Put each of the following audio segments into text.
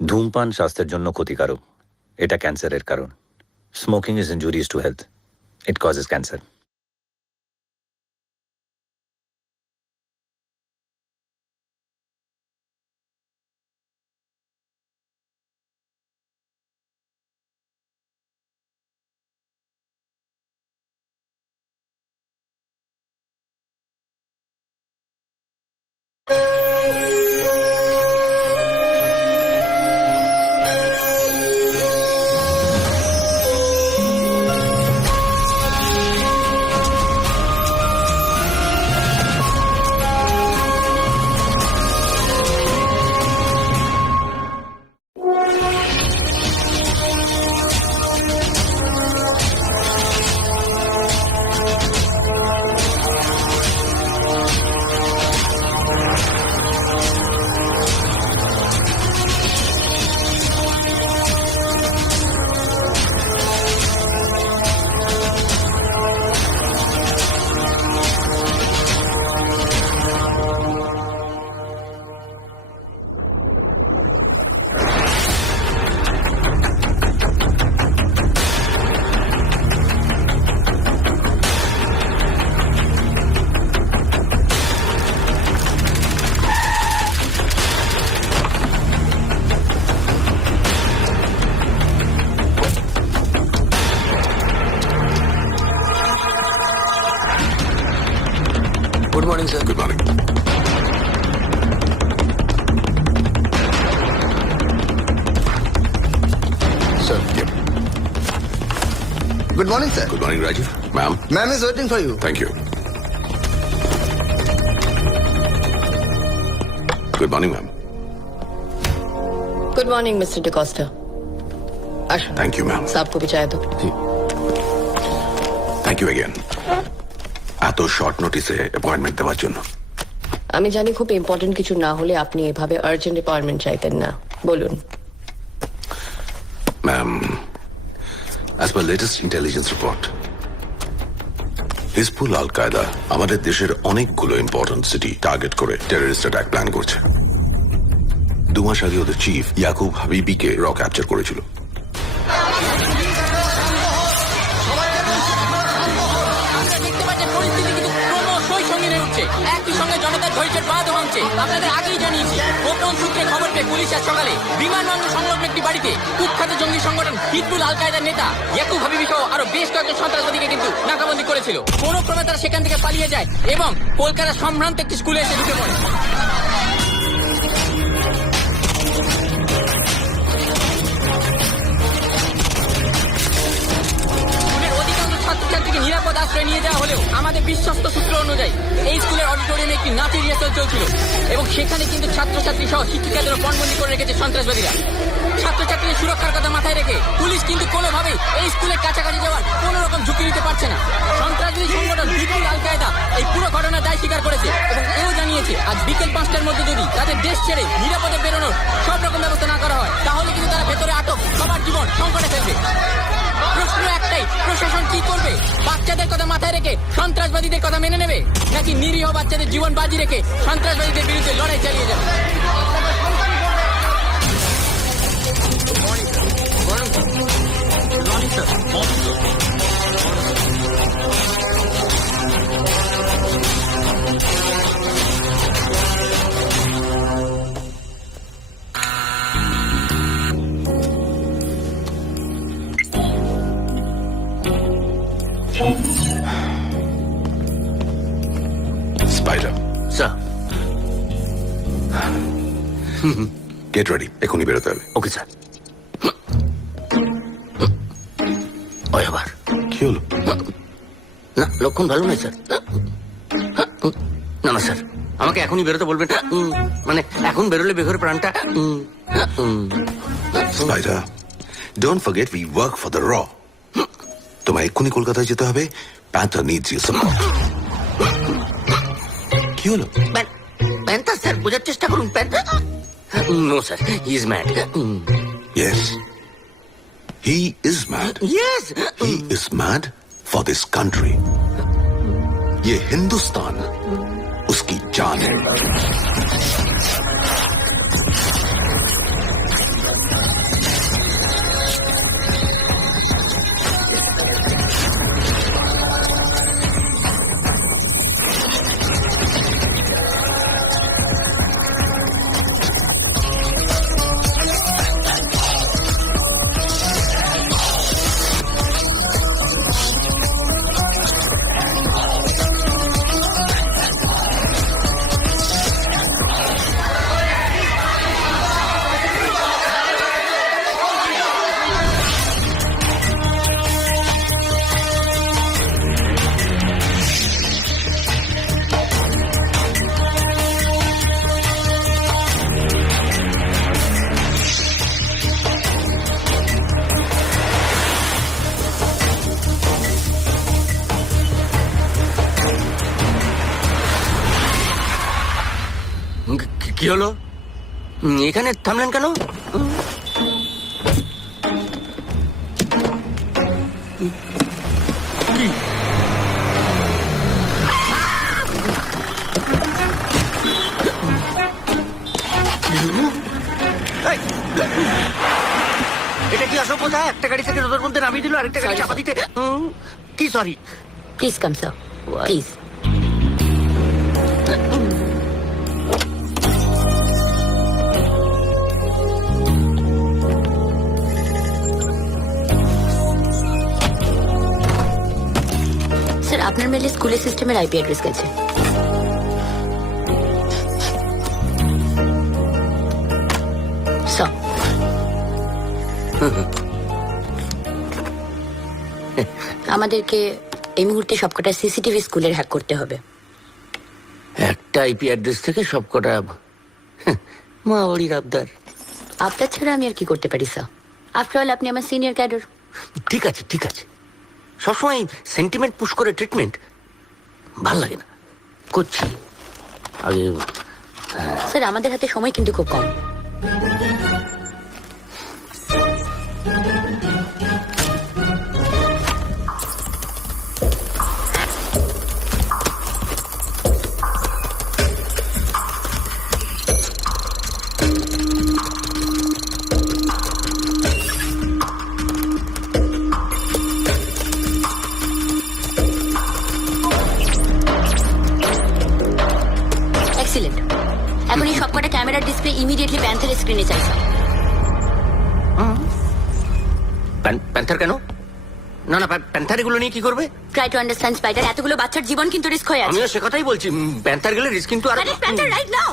ধূমপান স্বাস্থ্যের জন্য ক্ষতিকারক। এটা ক্যান্সারের কারণ। Smoking is injurious to health. It causes cancer. Good morning, sir. Good morning. Sir. Yep. Good morning, sir. Good morning, Rajiv. Ma'am. Ma'am is waiting for you. Thank you. Good morning, ma'am. Good morning mister D'Costa. Thank you, ma'am. साहब को भी चाय दो। Thank you again. এত short নোটিসে appointment দেওয়ার জন্য। আমি জানি খুব ইম্পর্টেন্ট কিছু না হলে আপনি এভাবে আর্জেন্ট অ্যাপয়েন্টমেন্ট চাইতেন না। বলুন। Ma'am, as per latest intelligence report, Hizbul Al Qaeda আমাদের দেশের অনেকগুলো ইম্পর্টেন্ট সিটি টার্গেট করে টেররিস্ট অ্যাটাক প্ল্যান করছে। 2 মাস আগে ওদের চিফ ইয়াকুব হাবিবিকে র ক্যাপচার করেছিল। একই সঙ্গে জনতার ধৈর্যের বাঁধ ভাঙছে। আপনাদের আগেই জানিয়েছি, গোপন সূত্রে খবর পেয়ে পুলিশ আজ সকালে বিমানবন্দর সংলগ্ন একটি বাড়িতে কুখ্যাত জঙ্গি সংগঠন হিজবুল আল কায়দার নেতা ইয়াকুব হাবিবি সহ আরো বেশ কয়েকজন সন্ত্রাসবাদীকে কিন্তু নাকাবন্দি করেছিল। কোনো ক্রমে তারা সেখান থেকে পালিয়ে যায় এবং কলকাতার সম্ভ্রান্ত একটি স্কুলে এসে ঢুকে পড়ে। ছাত্রছাত্রীকে নিরাপদ আশ্রয় নিয়ে যাওয়া হলেও আমাদের বিশ্বস্ত সূত্র অনুযায়ী এই স্কুলের অডিটোরিয়ামে একটি নাচের রিহার্সাল চলছিল এবং সেখানে কিন্তু ছাত্রছাত্রী সহ শিক্ষিকাদেরও পণবন্দি করে রেখেছে সন্ত্রাসবাদীরা। ছাত্রছাত্রীদের সুরক্ষার কথা মাথায় রেখে পুলিশ কিন্তু কোনোভাবেই এই স্কুলের কাছাকাছি যাওয়ার কোনো রকম ঝুঁকি নিতে পারছে না। সন্ত্রাসবাদী সংগঠন হিজবুল আল কায়দা এই পুরো ঘটনার দায় স্বীকার করেছে এবং এও জানিয়েছে আজ বিকেল 5টার মধ্যে যদি তাদের দেশ ছেড়ে নিরাপদে বেরোনোর সব রকম ব্যবস্থা না করা হয় তাহলে কিন্তু তারা ভেতরে আটক সবার জীবন সংকটে ফেলবে। প্রশ্ন একটাই, প্রশাসন কি করবে? বাচ্চাদের কথা মাথায় রেখে সন্ত্রাসবাদীদের কথা মেনে নেবে নাকি নিরীহ বাচ্চাদের জীবন বাজি রেখে সন্ত্রাসবাদীদের বিরুদ্ধে লড়াই চালিয়ে যাবে? Spider. স্যার। Get ready. এখনই বেরোতে হবে। Okay sir. ওই আবার কি হলো? না, লক্ষণ ভালো নয় স্যার। না না স্যার, আমাকে এখনই বেরোতে বলবেন। মানে এখন বেরোলে বেঘরে প্রাণটা। Spider, don't forget we work for the raw. তোমায় এক্ষুনি কলকাতায় যেতে হবে। Panther needs your support. কি হলো? প্যান্থার স্যার, বোঝার চেষ্টা করুন। Panther no sir, he is mad. Yes. He is mad. Yes. He is mad for this country. ये हिंदुस्तान उसकी जान है। কি হলো? এখানে থামলেন কেন? এটা কি অসভ্যতা? একটা গাড়ি থেকে রোদের মধ্যে নামিয়ে দিল, আরেকটা গাড়ি Sorry, চাপা দিতে। কি sorry? Please come sir, please. Sir, আপনার মেলে স্কুলের সিস্টেমের আইপি অ্যাড্রেস গেছে। স্যার, আমাদেরকে এই মুহূর্তে সবকটা সিসিটিভি স্কুলের হ্যাক করতে হবে। একটা আইপি অ্যাড্রেস থেকে সবকটা মা বাড়ির আবদার। আপনার ছাড়া আমি আর কি করতে পারি স্যার? আফটার অল আপনি আমার সিনিয়র ক্যাডার। ঠিক আছে, ঠিক আছে। সবসময় সেন্টিমেন্ট পুশ করে ট্রিটমেন্ট ভাল লাগে না। করছি আগে। স্যার, আমাদের হাতে সময় কিন্তু খুব কম। এক্সিলেন্ট। এখন এই সবকটা ক্যামেরার ডিসপ্লে ইমিডিয়েটলি প্যান্থার স্ক্রিনে চাই স্যার। প্যান্থার কেন? না না, প্যান্থার এগুলো নিয়ে কি করবে? ট্রাই টু আন্ডারস্ট্যান্ড স্পাইডার, এতগুলো বাচ্চার জীবন কিন্তু রিস্ক হয়ে আছে। আমিও সে কথাই বলছি। প্যান্থার গেলে রিস্ক কিন্তু আর Panther right now.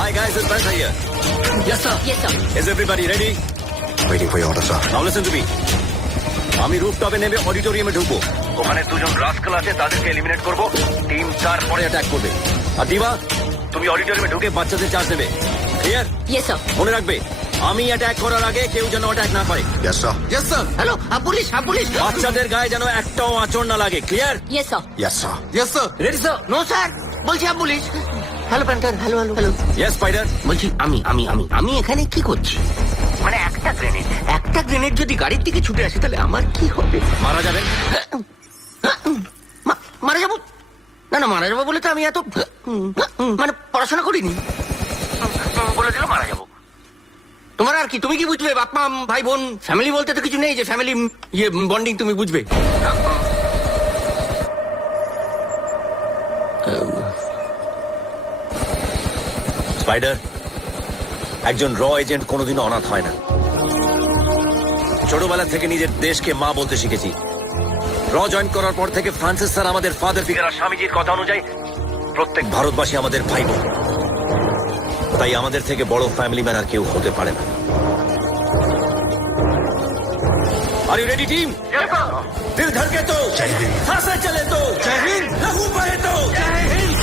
Hi guys, it's Panther here. Yes, sir. Yes, sir. Is everybody ready? Waiting for your order, sir. Now listen to me. আমি রুফটপে নেমে অডিটোরিয়ামে ঢুকবো। ওখানে দুজন রাস্কাল আছে, তাদেরকে এলিমিনেট করব। টিম 4 পরে অ্যাটাক করবে। আর দিবা, তুমি অডিটোরিয়ামে ঢুকে বাচ্চাদের চার্জ দেবে। ক্লিয়ার? Yes sir. মনে রাখবে, আমি অ্যাটাক করার আগে কেউ যেন অ্যাটাক না করে। Yes, sir. Yes, sir. Hello, police, police. বাচ্চাদের গায়ে যেন একটাও আঁচড় না লাগে। Clear? Yes sir. Yes, sir. Yes, sir. Ready, sir? No sir, বলছি police. Hello Panther, hello hello hello. Yes Spider. বলছি আমি এখানে কি করছি? মানে একটা গ্রেনেড যদি গাড়ির দিকে ছুটে আসে তাহলে আমার কি হবে? মারা যাবেন। মারা যাবো? না মারা যাবো বলে তো আমি এত মানে পড়াশোনা করিনি। বলে দিল মারা যাবো। তোমার আর কি, তুমি কি বুঝবে? বাপ মা, ভাই বোন, ফ্যামিলি বলতে তো কিছু নেই যে ফ্যামিলি বন্ডিং তুমি বুঝবে। স্পাইডার, একজন র এজেন্ট কোনোদিনও অনাথ হয় না। ছোটবেলা থেকে নিজের দেশকে মা বলতে শিখেছি। র জয়েন করার পর থেকে ফ্রান্সিস স্যার আমাদের ফাদার ফিগার, আর স্বামীজির কথা অনুযায়ী প্রত্যেক ভারতবাসী আমাদের ভাই বোন। তাই আমাদের থেকে বড় ফ্যামিলি ম্যান আর কেউ হতে পারে না। Are you ready team? দিল ধড়কে তো হাসে চলে তো জয় হিন্দ, লহু বহে তো জয় হিন্দ।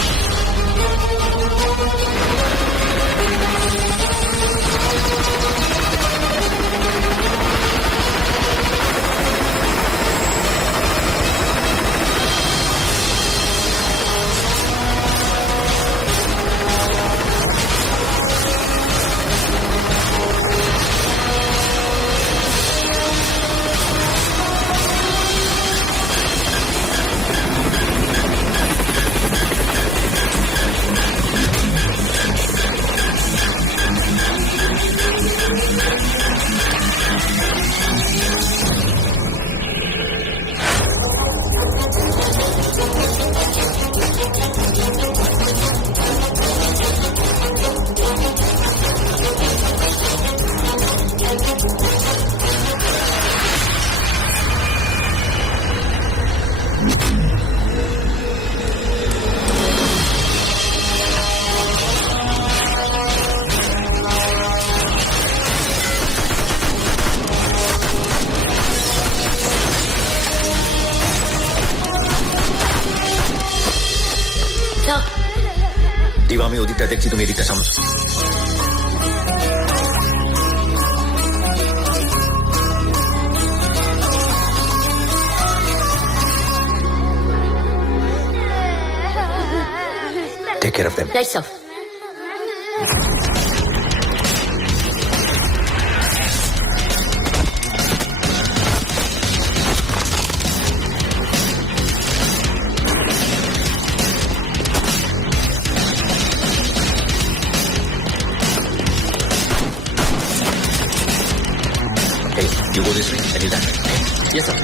ডিবা, আমি ওদিকটা দেখছি, তুমি এদিকটা সামনে। Take care of them. Right sir. Hey, you go this way, I do that. Yes, sir.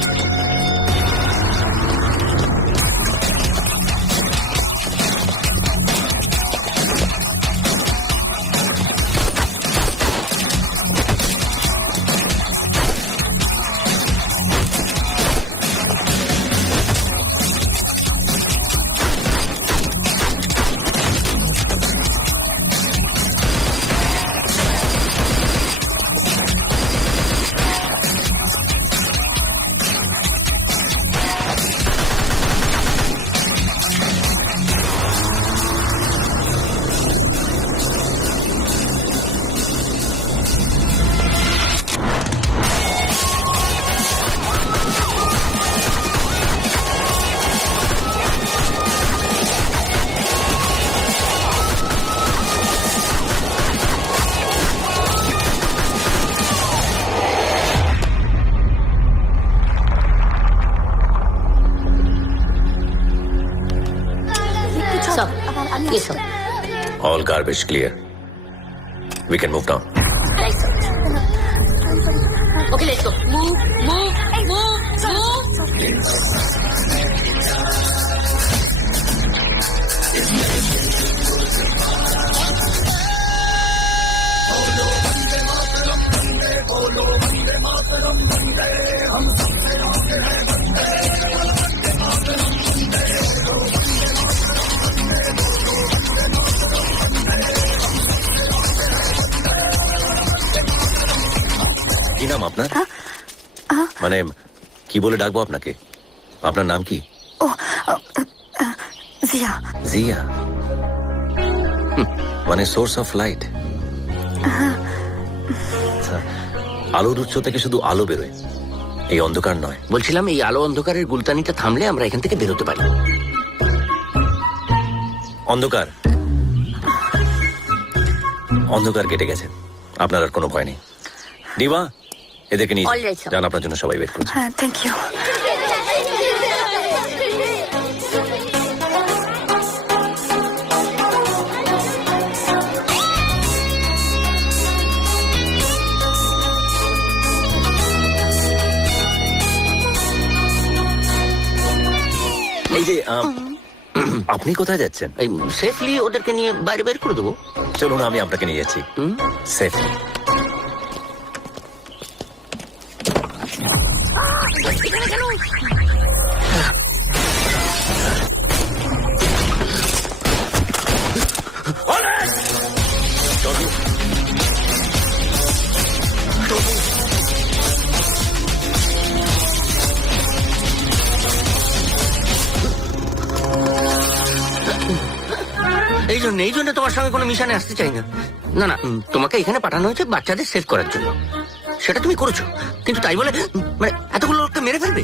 Sir, yes sir. All garbage clear. We can move down. Right sir. Okay, let's go. Move, move, move, move. কি নাম আপনার? মানে কি বলে ডাকবো আপনাকে? আপনার নাম কি? জিয়া। জিয়া? মানে সোর্স অফ লাইট। আলোর উৎস থেকে শুধু আলো বেরোয়, এই অন্ধকার নয়। বলছিলাম এই আলো অন্ধকারের গুলতানিটা থামলে আমরা এখান থেকে বেরোতে পারি। অন্ধকার অন্ধকার কেটে গেছে, আপনার আর কোনো ভয় নেই। ডিবা, এদেরকে নিয়ে All right, sir. যান, আপনার জন্য সবাই ওয়েট করছে। হ্যাঁ, থ্যাংক ইউ। এই যে আপনি কোথায় যাচ্ছেন? এই সেফলি ওদেরকে নিয়ে বাইরে বের করে দেবো। চলুন, আমি আপনাকে নিয়ে যাচ্ছি সেফলি। এই জন্য তোমার সঙ্গে কোনো মিশনে আসতে চাই না। না না, তোমাকে এখানে পাঠানো হয়েছে বাচ্চাদের সেভ করার জন্য। সেটা তুমি করেছো, কিন্তু তাই বলে মানে এতগুলো লোককে মেরে ফেলবে?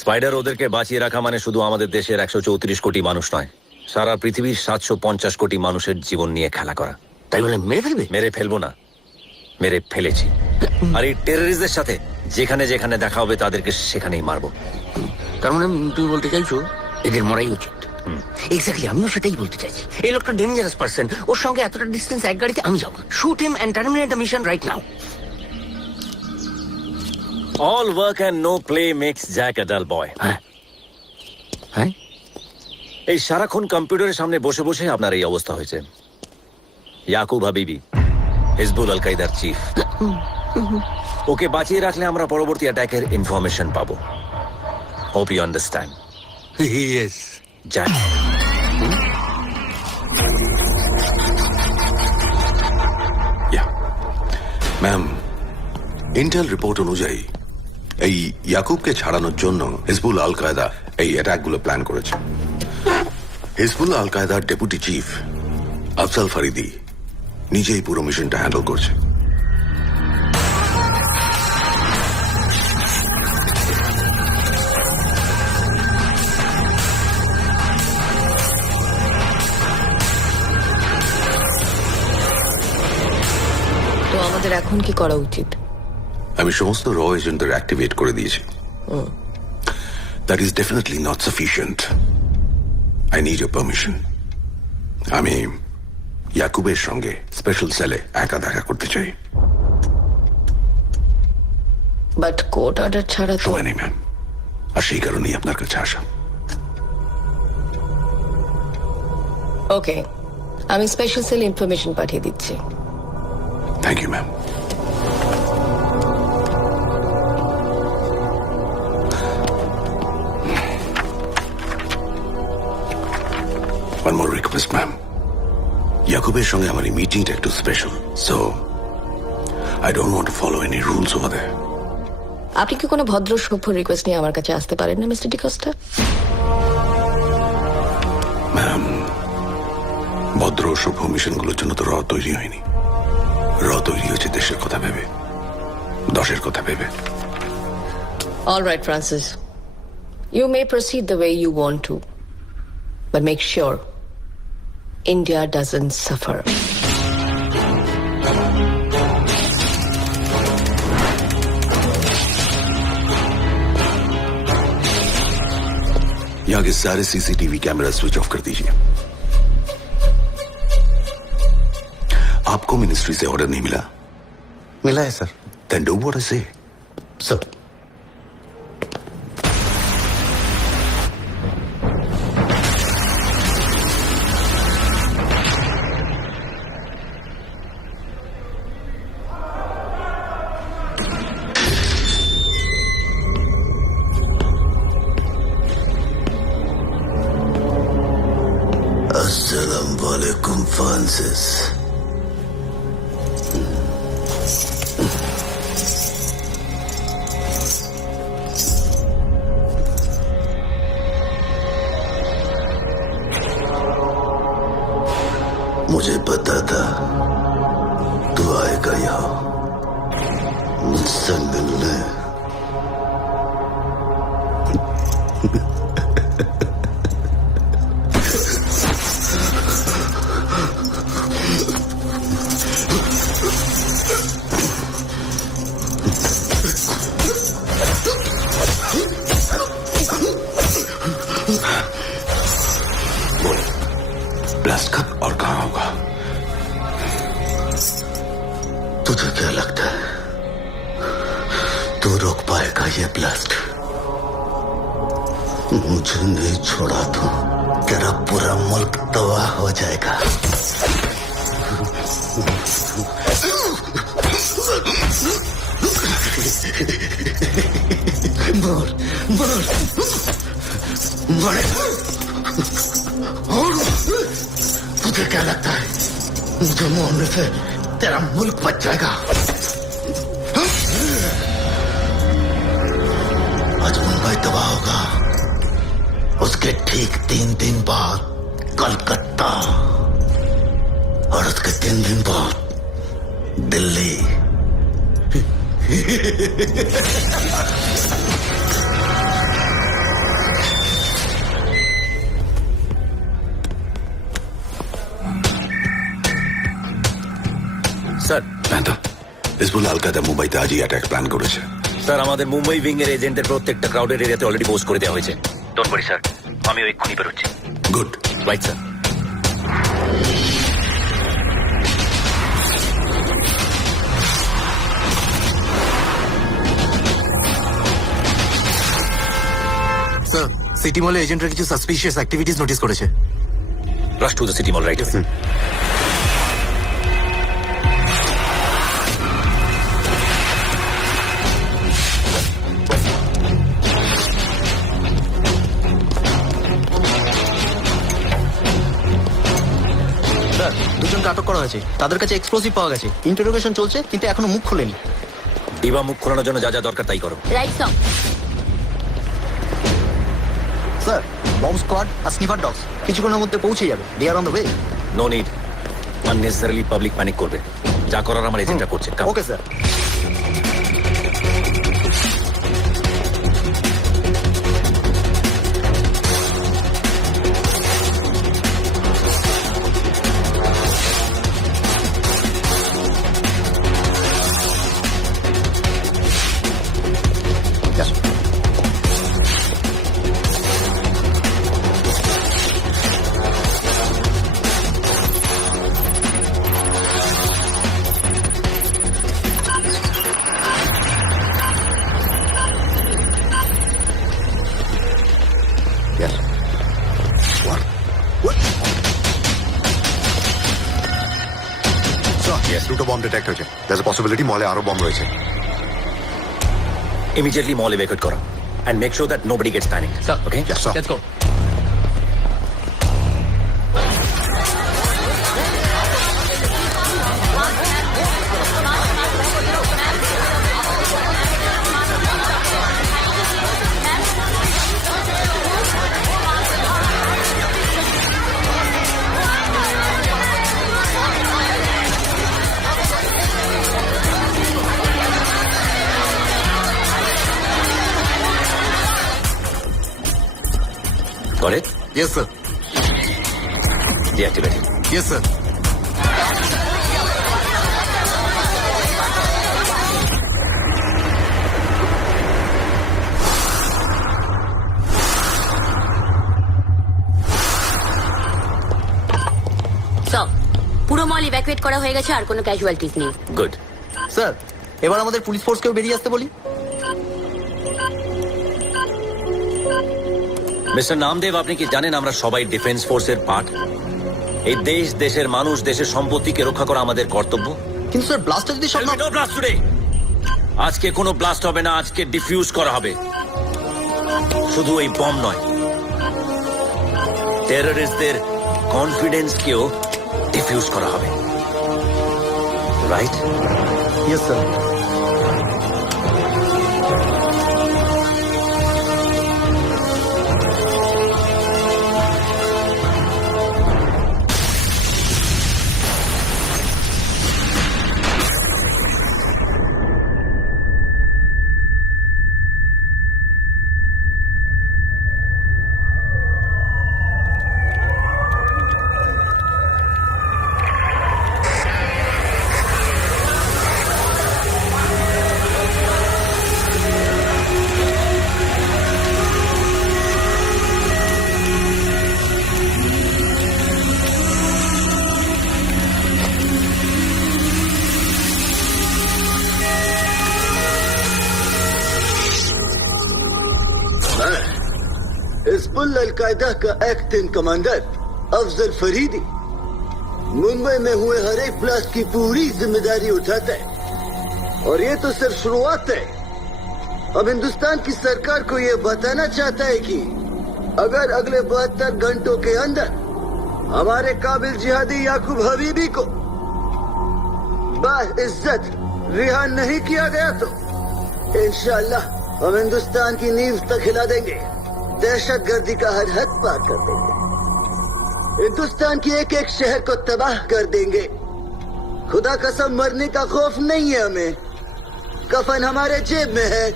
স্পাইডার, ওদেরকে বাঁচিয়ে রাখা মানে শুধু আমাদের দেশের 134 কোটি মানুষ নয়, সারা পৃথিবীর 750 কোটি মানুষের জীবন নিয়ে খেলা করা। তাই বলে মেরে ফেলবে? মেরে ফেলবো না, মেরে ফেলেছি। আর এই টেররিস্টদের সাথে যেখানে যেখানে দেখা হবে তাদেরকে সেখানেই মারবো। তার মানে তুমি বলতে চাইছো এদের মরাই উচিত? এক্স্যাক্টলি, আমিও সেটাই বলতে চাইছি। এই লোকটা ডেঞ্জারাস পার্সন, ওর সঙ্গে এতটা ডিস্টেন্স এক গাড়িতে আমি যাবো। Shoot him and terminate the mission right now. All work and no play makes Jack a dull boy. হ্যাঁ হ্যাঁ, এই সারাক্ষণ কম্পিউটারের সামনে বসে বসে আপনার এই অবস্থা হয়েছে। ইয়াকুব হাবিবি, হিজবুল আল কায়দার চিফ, ওকে বাঁচিয়ে রাখলে আমরা পরবর্তী অ্যাটাকের ইনফরমেশন পাবো। Hope you understand. Yes. Jack, ma'am, intel report অনুযায়ী এই ইয়াকুবকে ছাড়ানোর জন্য হিজবুল আল কায়দা এই অ্যাটাকগুলো প্ল্যান করেছে। হিজবুল্লাহ আল কায়দার ডেপুটি চিফ আফজাল ফারিদি নিজেই পুরো মিশনটা হ্যান্ডেল করছে। তো আমাদের এখন কি করা উচিত? আমি সমস্ত র এজেন্টদের অ্যাক্টিভেট করে দিয়েছি। That is definitely not sufficient. I need your permission. আমি ইয়াকুবের সঙ্গে স্পেশাল সেলে একা দেখা করতে চাই। বাট কোর্ট অর্ডার ছাড়া তো। সময় নেই ম্যাম, আর সেই কারণেই আপনার কাছে আসা। ওকে, আমি স্পেশাল সেল ইনফরমেশন পাঠিয়ে দিচ্ছি। Thank you ma'am. One more request, ma'am. ইয়াকুবের সঙ্গে আমার এই মিটিংটা একটু স্পেশাল, so I don't want to follow any rules over there. আপনি কি কোনো ভদ্র সভ্য রিকোয়েস্ট নিয়ে আমার কাছে আসতে পারেন না মিস্টার ডিকোস্টা? ম্যাম, ভদ্র সভ্য মিশনগুলোর জন্য তো র তৈরি হয়নি। র তৈরি হয়েছে দেশের কথা ভেবে, দশের কথা ভেবে। All right, Francis. You may proceed the way you want to, but make sure India doesn't suffer. यहाँ के सारे सीसीटीवी कैमरा स्विच ऑफ कर दीजिए। आपको मिनिस्ट्री से ऑर्डर नहीं मिला? मिला है sir. Then do what I say. Sir अस्सलाम वालेकुम फ्रांसिस। मुझे पता था तू आएगा यहाँ मुझसे मिलने। ब्लास्ट कब और कहाँ होगा? तुझे क्या लगता है तू रोक पाएगा ये ब्लास्ट? मुझे नहीं छोड़ा तो तेरा पूरा मुल्क तबाह हो जाएगा। बोल बोल बड़े तुझे क्या लगता है मुझे मोहन से तेरा मुल्क बच जाएगा? आज मुंबई तबाह होगा, उसके ठीक 3 दिन बाद कलकत्ता, और उसके 3 दिन बाद दिल्ली। স্যার, হিজবুল্লাহ আল কায়দা মুম্বাইতে আজই অ্যাটাক প্ল্যান করেছে। স্যার আমাদের মুম্বাই উইং এর এজেন্টের প্রত্যেকটা ক্রাউডেড এরিয়াতে অলরেডি পোস্ট করে দেওয়া হয়েছে। ডোন্ট ওয়ারি স্যার, আমি এক্ষুনি বেরোচ্ছি। Good. Right sir. Sir, city মলে এজেন্টরা কিছু সাসপিশিয়াস অ্যাক্টিভিটিস নোটিস করেছে। Rush to the city mall right. দুজনকে আটক করা হয়েছে, তাদের কাছে এক্সপ্লোসিভ পাওয়া গেছে। ইন্টারোগেশন চলছে, কিন্তু এখনো মুখ খোলেনি। ডিবা মুখ খোলানোর জন্য যা যা দরকার তাই করো। রাইট সং। স্যার, বম্ব স্কোয়াড আর স্নিফার ডগস কিছুক্ষণের মধ্যে পৌঁছে যাবে। They are on the way. No need unnecessarily public panic করবে। যা করার আমার এজেন্টরা করছে। Come. Okay sir. দুটো বম্ব ডিটেক্ট হয়েছে। There's a possibility মলে আরো বম্ব রয়েছে। Immediately mall evacuate করো and make sure that nobody gets panicked. Sir. Okay? Yes, sir. Let's go. Got it? Yes sir, Deactivate it. Yes sir. সব পুরো মল evacuate করা হয়ে গেছে, আর কোনো ক্যাজুয়ালিটিস নেই। Good. স্যার, এবার আমাদের পুলিশ ফোর্সকেও বেরিয়ে আসতে বলি। মিস্টার নামদেব, আপনি কি জানেন আমরা সবাই ডিফেন্স ফোর্সের পার্ট? এই দেশ, দেশের মানুষ, দেশের সম্পত্তিকে রক্ষা করা আমাদের কর্তব্য। কিন্তু স্যার, ব্লাস্টার যদি সব Tell me no blast today. আজকে কোনো ব্লাস্ট হবে না, আজকে ডিফিউজ করা হবে। শুধু এই বম নয়, টেররিস্টদের কনফিডেন্সকেও ডিফিউজ করা হবে। Right? Yes sir. Hizbul al Qaeda का एक्टिंग कमांडर अफजल फरीदी मुंबई में हुए हर एक ब्लास्ट की पूरी जिम्मेदारी उठाता है, और ये तो सिर्फ शुरुआत है। अब हिंदुस्तान की सरकार को ये बताना चाहता है कि अगर अगले 72 घंटों के अंदर हमारे काबिल जिहादी याकूब हबीबी को बाइज्जत रिहा नहीं किया गया तो इंशाअल्लाह हम हिंदुस्तान की नींव तक हिला देंगे, दहशतगर्दी का हर हद पार कर देंगे, हिंदुस्तान की एक एक शहर को तबाह कर देंगे। खुदा कसम मरने का खौफ नहीं है हमें, कफन हमारे जेब में है।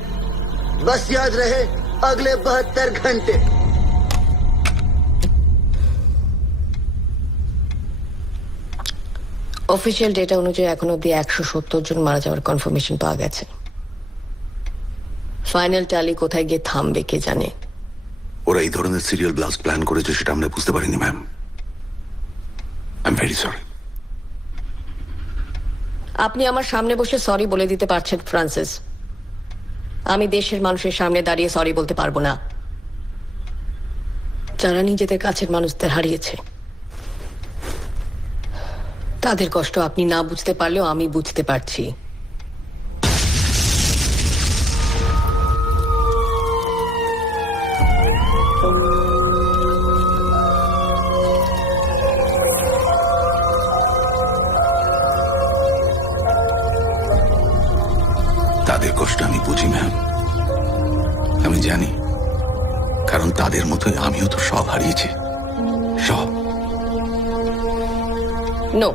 बस याद रहे अगले 72 घंटे। অফিসিয়াল ডেটা অনুযায়ী এখন অব্দি 170 জন মারা যাওয়ার কনফার্মেশন পাওয়া গেছে। ফাইনাল ট্যালি কোথায় গিয়ে থামবে কে জানে। ওরা এই ধরনের সিরিয়াল ব্লাস্ট প্ল্যান করেছে সেটা আমরা বুঝতে পারিনি ma'am. I am very sorry. আপনি আমার সামনে বসে সরি বলে দিতে পারছেন ফ্রান্সিস, আমি দেশের মানুষের সামনে দাঁড়িয়ে সরি বলতে পারবো না, যারা নিজেদের কাছের মানুষদের হারিয়েছে। তাদের কষ্ট আপনি না বুঝতে পারলেও আমি বুঝতে পারছি। তাদের কষ্ট আমি বুঝি ম্যাম, আমি জানি। কারণ তাদের মতোই আমিও তো সব হারিয়েছি, সব। নো,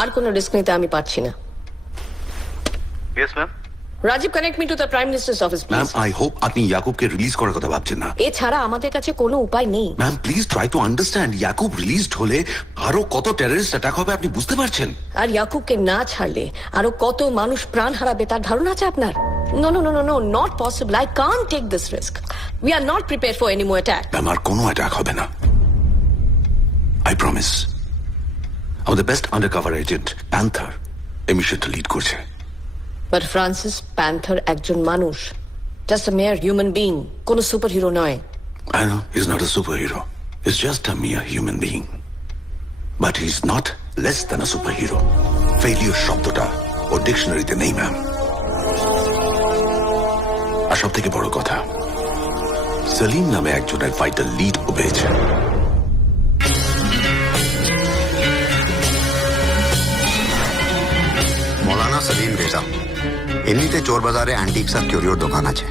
আর কোনো রিস্ক নিতে আমি পারছি না। Yes ma'am. Rajiv, connect me to the prime minister's office ma'am, please. I hope আপনি ইয়াকুবকে রিলিজ করার কথা ভাবছেন না। এছাড়া আমাদের কাছে কোনো উপায় নেই। Ma'am, please try to understand. ইয়াকুব রিলিজড হলে আরো কত টেররিস্ট অ্যাটাক হবে আপনি বুঝতে পারছেন? আর ইয়াকুবকে না ছাড়লে আরো কত মানুষ প্রাণ হারাবে তার ধারণা আছে আপনার? No no no no no, not possible. I can't take this risk. We are not prepare for any more attack. Ma'am, আর কোনো অ্যাটাক হবে না, আই প্রমিস। আমাদের বেস্ট আন্ডারকভার এজেন্ট প্যান্থার এই মিশনটা লিড করছে। বাট ফ্রান্সিস প্যান্থার একজন মানুষ, just a mere human being, কোনো সুপার হিরো নয়। I know he's not a superhero. He's just a mere human being. But he's not less than a superhero. Failure শব্দটা ওর ডিকশনারিতে নেই ma'am. আর সব থেকে বড় কথা, সেলিম নামে একজনের ভাইটাল লিড ও পেয়েছে। মৌলানা সলিম রেজা এমনিতে চোর বাজারে অ্যান্টিক্স আর কিউরিওর দোকান আছে।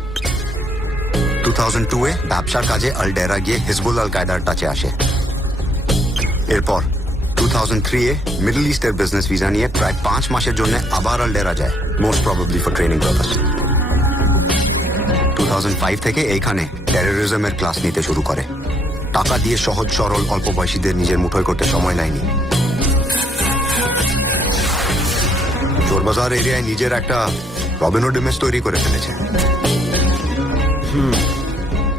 2002-এ ব্যবসার কাজে আলডেরা গিয়ে হিজবুল আল কায়দার টাচে আসে। এরপর 2003-এ মিডল ইস্টের বিজনেস ভিসা নিয়ে প্রায় 5 মাসের জন্য আবার আলডেরা যায়, most probably for training purpose. 2005 থেকে এইখানে টেরোরিজমের ক্লাস নিতে শুরু করে। টাকা দিয়ে সহজ সরল অল্প বয়সীদের নিজের মুঠোয় করতে সময় নেয়নি। চোরবাজার এরিয়ায় নিজের একটা রবিনহুড ইমেজ তৈরি করে ফেলেছে।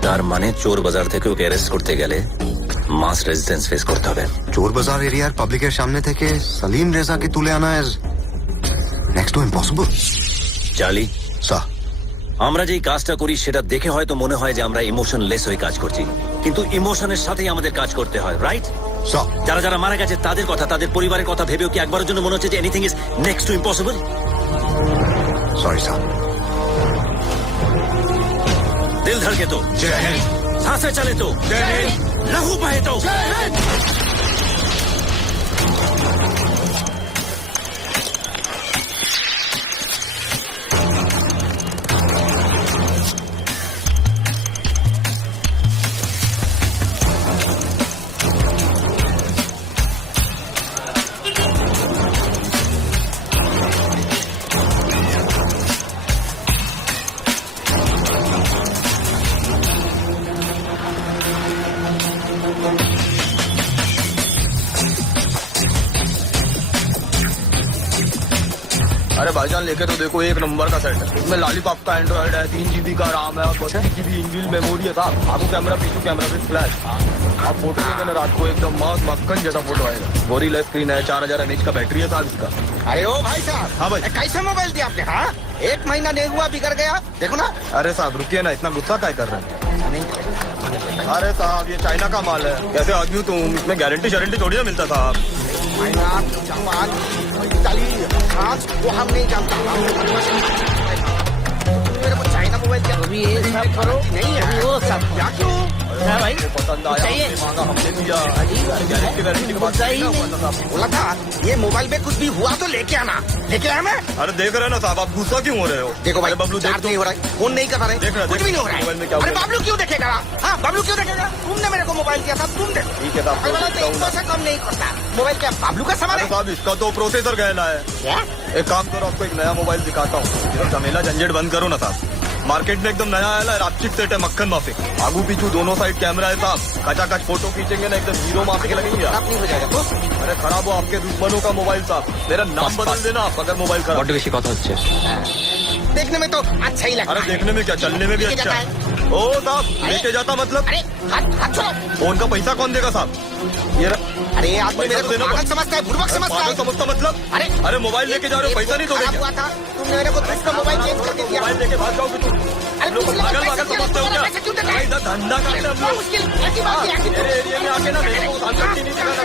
তার মানে চোর বাজার থেকে ওকে অ্যারেস্ট করতে গেলে মাস রেজিস্ট্যান্স ফেস করতে হবে। চোরবাজার এরিয়ার পাবলিকের সামনে থেকে সলিম রেজাকে তুলে আনা is next to impossible. Charlie, sir, আমরা যেই কাজটা করি সেটা দেখে হয়তো মনে হয় যে আমরা ইমোশনলেস হয়ে কাজ করছি, কিন্তু ইমোশনের সাথেই আমাদের কাজ করতে হয়, রাইট? স্যার, যারা যারা মারা গেছে তাদের কথা, তাদের পরিবারের কথা ভেবেও কি একবারের জন্য মনে হচ্ছে যে anything is next to impossible? Sorry sir. दिल धड़के तो सांसें चले तो लहू बहे तो अरे भाईजान लेके तो देखो, एक नंबर का सेट है। इसमें लॉलीपॉप का एंड्रॉइड है, 3 GB का RAM है और 32 GB इनबिल्ट मेमोरी है साहब। आगू कैमरा, पीछू कैमरा विद फ्लैश। आप फोटो लेंगे रात को एकदम मस्त मक्खन जैसा फोटो आएगा। गोरिल्ला स्क्रीन है, 4000 mAh का बैटरी है साहब इसका। अरे ओ भाई साहब, हाँ भाई। कैसे मोबाइल दिया आपने? हाँ, 1 महीना नहीं हुआ बिगड़ गया, देखो ना। अरे साहब रुकिए ना, इतना गुस्सा क्या कर रहे हैं? अरे साहब ये चाइना का माल है, कैसे आदमी तुम, इसमें गारंटी शारंटी थोड़ी ना मिलता साहब। चाइना, जापान, इटाली, फ्रांस, वो हम नहीं जानता। मेरे को चाइना मोबाइल क्या अभी ये सब करो नहीं है वो सब क्या क्यों भाई पसंद आया, मांगा हमने दिया। गारंटी वारंटी के बाद नहीं हुआ था साहब। बोला था ये मोबाइल में कुछ भी हुआ तो लेके आना। लेके आया मैं? अरे देख रहे हैं ना साहब, आप गुस्सा क्यों हो रहे हो? देखो भाई, अरे बबलू देख चार्ज नहीं हो रहा है, फोन नहीं कर रहा है, देख रहा है, कुछ भी नहीं हो रहा मोबाइल में है। क्या अरे हुआ? बाबलू क्यों देखेगा? हाँ, बाबलू क्यों देखेगा? तुमने मेरे को मोबाइल दिया था, तुम दे। ठीक है साहब, अरे वाला तो 100 से कम नहीं करता। मोबाइल क्या बाबलू का सामान अरे है? साहब इसका तो प्रोसेसर गहना है। क्या? एक काम करो, आपको एक नया मोबाइल दिखाता हूँ। ये झमेला झंझट बंद करो ना साहब। मार्केट में एकदम नया आया है, रापचिप सेट है, मक्खन माफिक। आगू पीछू दोनों साइड कैमरा है साहब। कचाकच फोटो खींचेंगे ना, एकदम हीरो माफिक लगेंगे आप। खराब नहीं हो जाएगा तो? अरे खराब हो आपके दुश्मनों का मोबाइल साहब। मेरा नाम बदल देना आप अगर मोबाइल खराब। বড্ড বেশি কথা হচ্ছে। देखने में तो अच्छा ही लगता अरे है। देखने में क्या, चलने में भी लेके अच्छा जाता है। ओ साहब लेके जाता मतलब? अरे हाथ हाथ छोड़ो। फोन का पैसा कौन देगा साहब? ये अरे आदमी मेरे को देना पागल समझता है, बुड़बक समझता है। पागल समझता मतलब? अरे अरे मोबाइल लेके जा रहे हो, पैसा नहीं दोगे खराब क्या? हुआ था, तुमने मेरे को दूसरा मोबाइल चेंज करके दिया। मोबाइल लेके भाग जाओगे तुम। अरे लोग तुम पागल पैसे पागल क्यों समझते हो क्या? पैसे क्यों देते अरे हैं? इधर धंधा करते हैं हम बहुत लोग। मुश्किल ऐसी बात है। मेरे एरिया में आके ना मेरे को शांति नहीं दिखाना।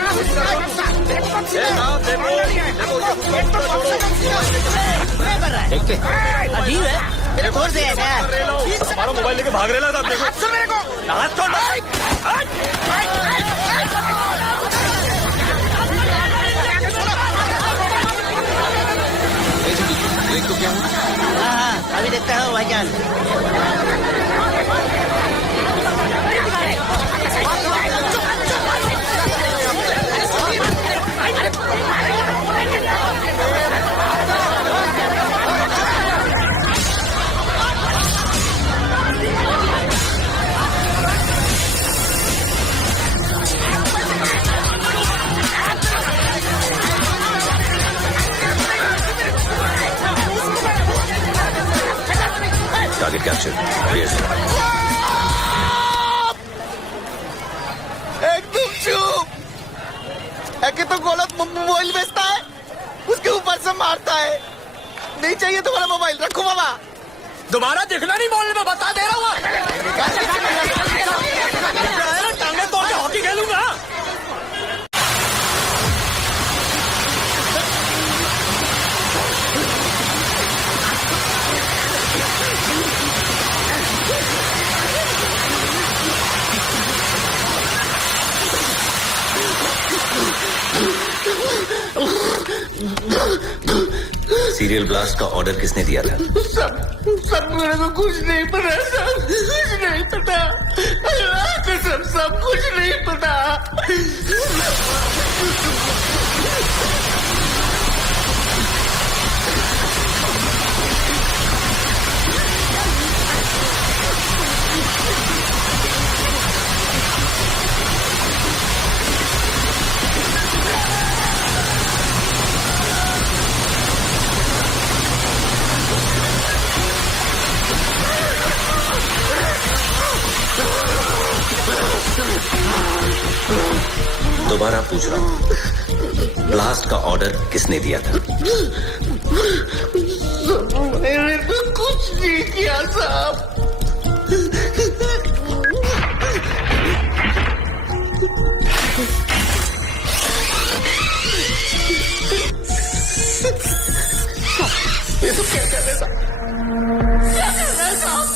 मेरे को से है हमारा मोबाइल लेके भाग रहे साहब, देखो। हाथ से मेरे को हाथ छोड़। हाँ, अभी देखता हूँ भाईजान। Target capture. एकदम चुप। एके तो गलत मोबाइल बेचता है, उसके ऊपर से मारता है। नहीं चाहिए तुम्हारा मोबाइल, रखो बाबा। दोबारा देखना नहीं मोबाइल में, बता दे रहा हूँ। टांगे तोड़ के हॉकी खेलूंगा। सीरियल ब्लास्ट का ऑर्डर किसने दिया था? सब मेरे को कुछ नहीं पता, सब कुछ नहीं पता। अल्लाह कसम, सब कुछ नहीं पता। दोबारा पूछ रहा हूँ, ब्लास्ट का ऑर्डर किसने दिया था? मैंने तो कुछ नहीं किया साहब। ये तो क्या कर रहे साहब? क्या कर रहे साहब?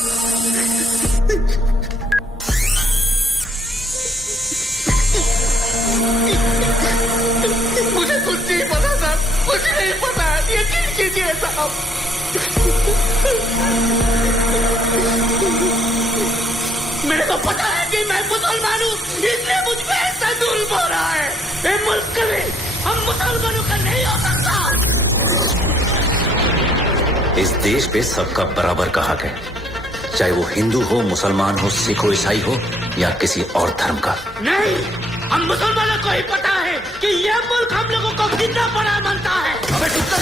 मुझे कुछ नहीं पता साहब, कुछ नहीं पता। ये कीजिए साहब। मेरे को पता है कि मैं मुसलमान हूँ, इसलिए मुझ पे ऐसा जुल्म हो रहा है। ये मुल्क में हम मुसलमानों का नहीं हो सकता। इस देश पे सबका बराबर का हक है, चाहे वो हिंदू हो, मुसलमान हो, सिख हो, ईसाई हो या किसी और धर्म का। नहीं, हम मुसलमानों को ही पता है कि यह मुल्क हम लोगों को कितना बड़ा मानता है। अबे चुप कर,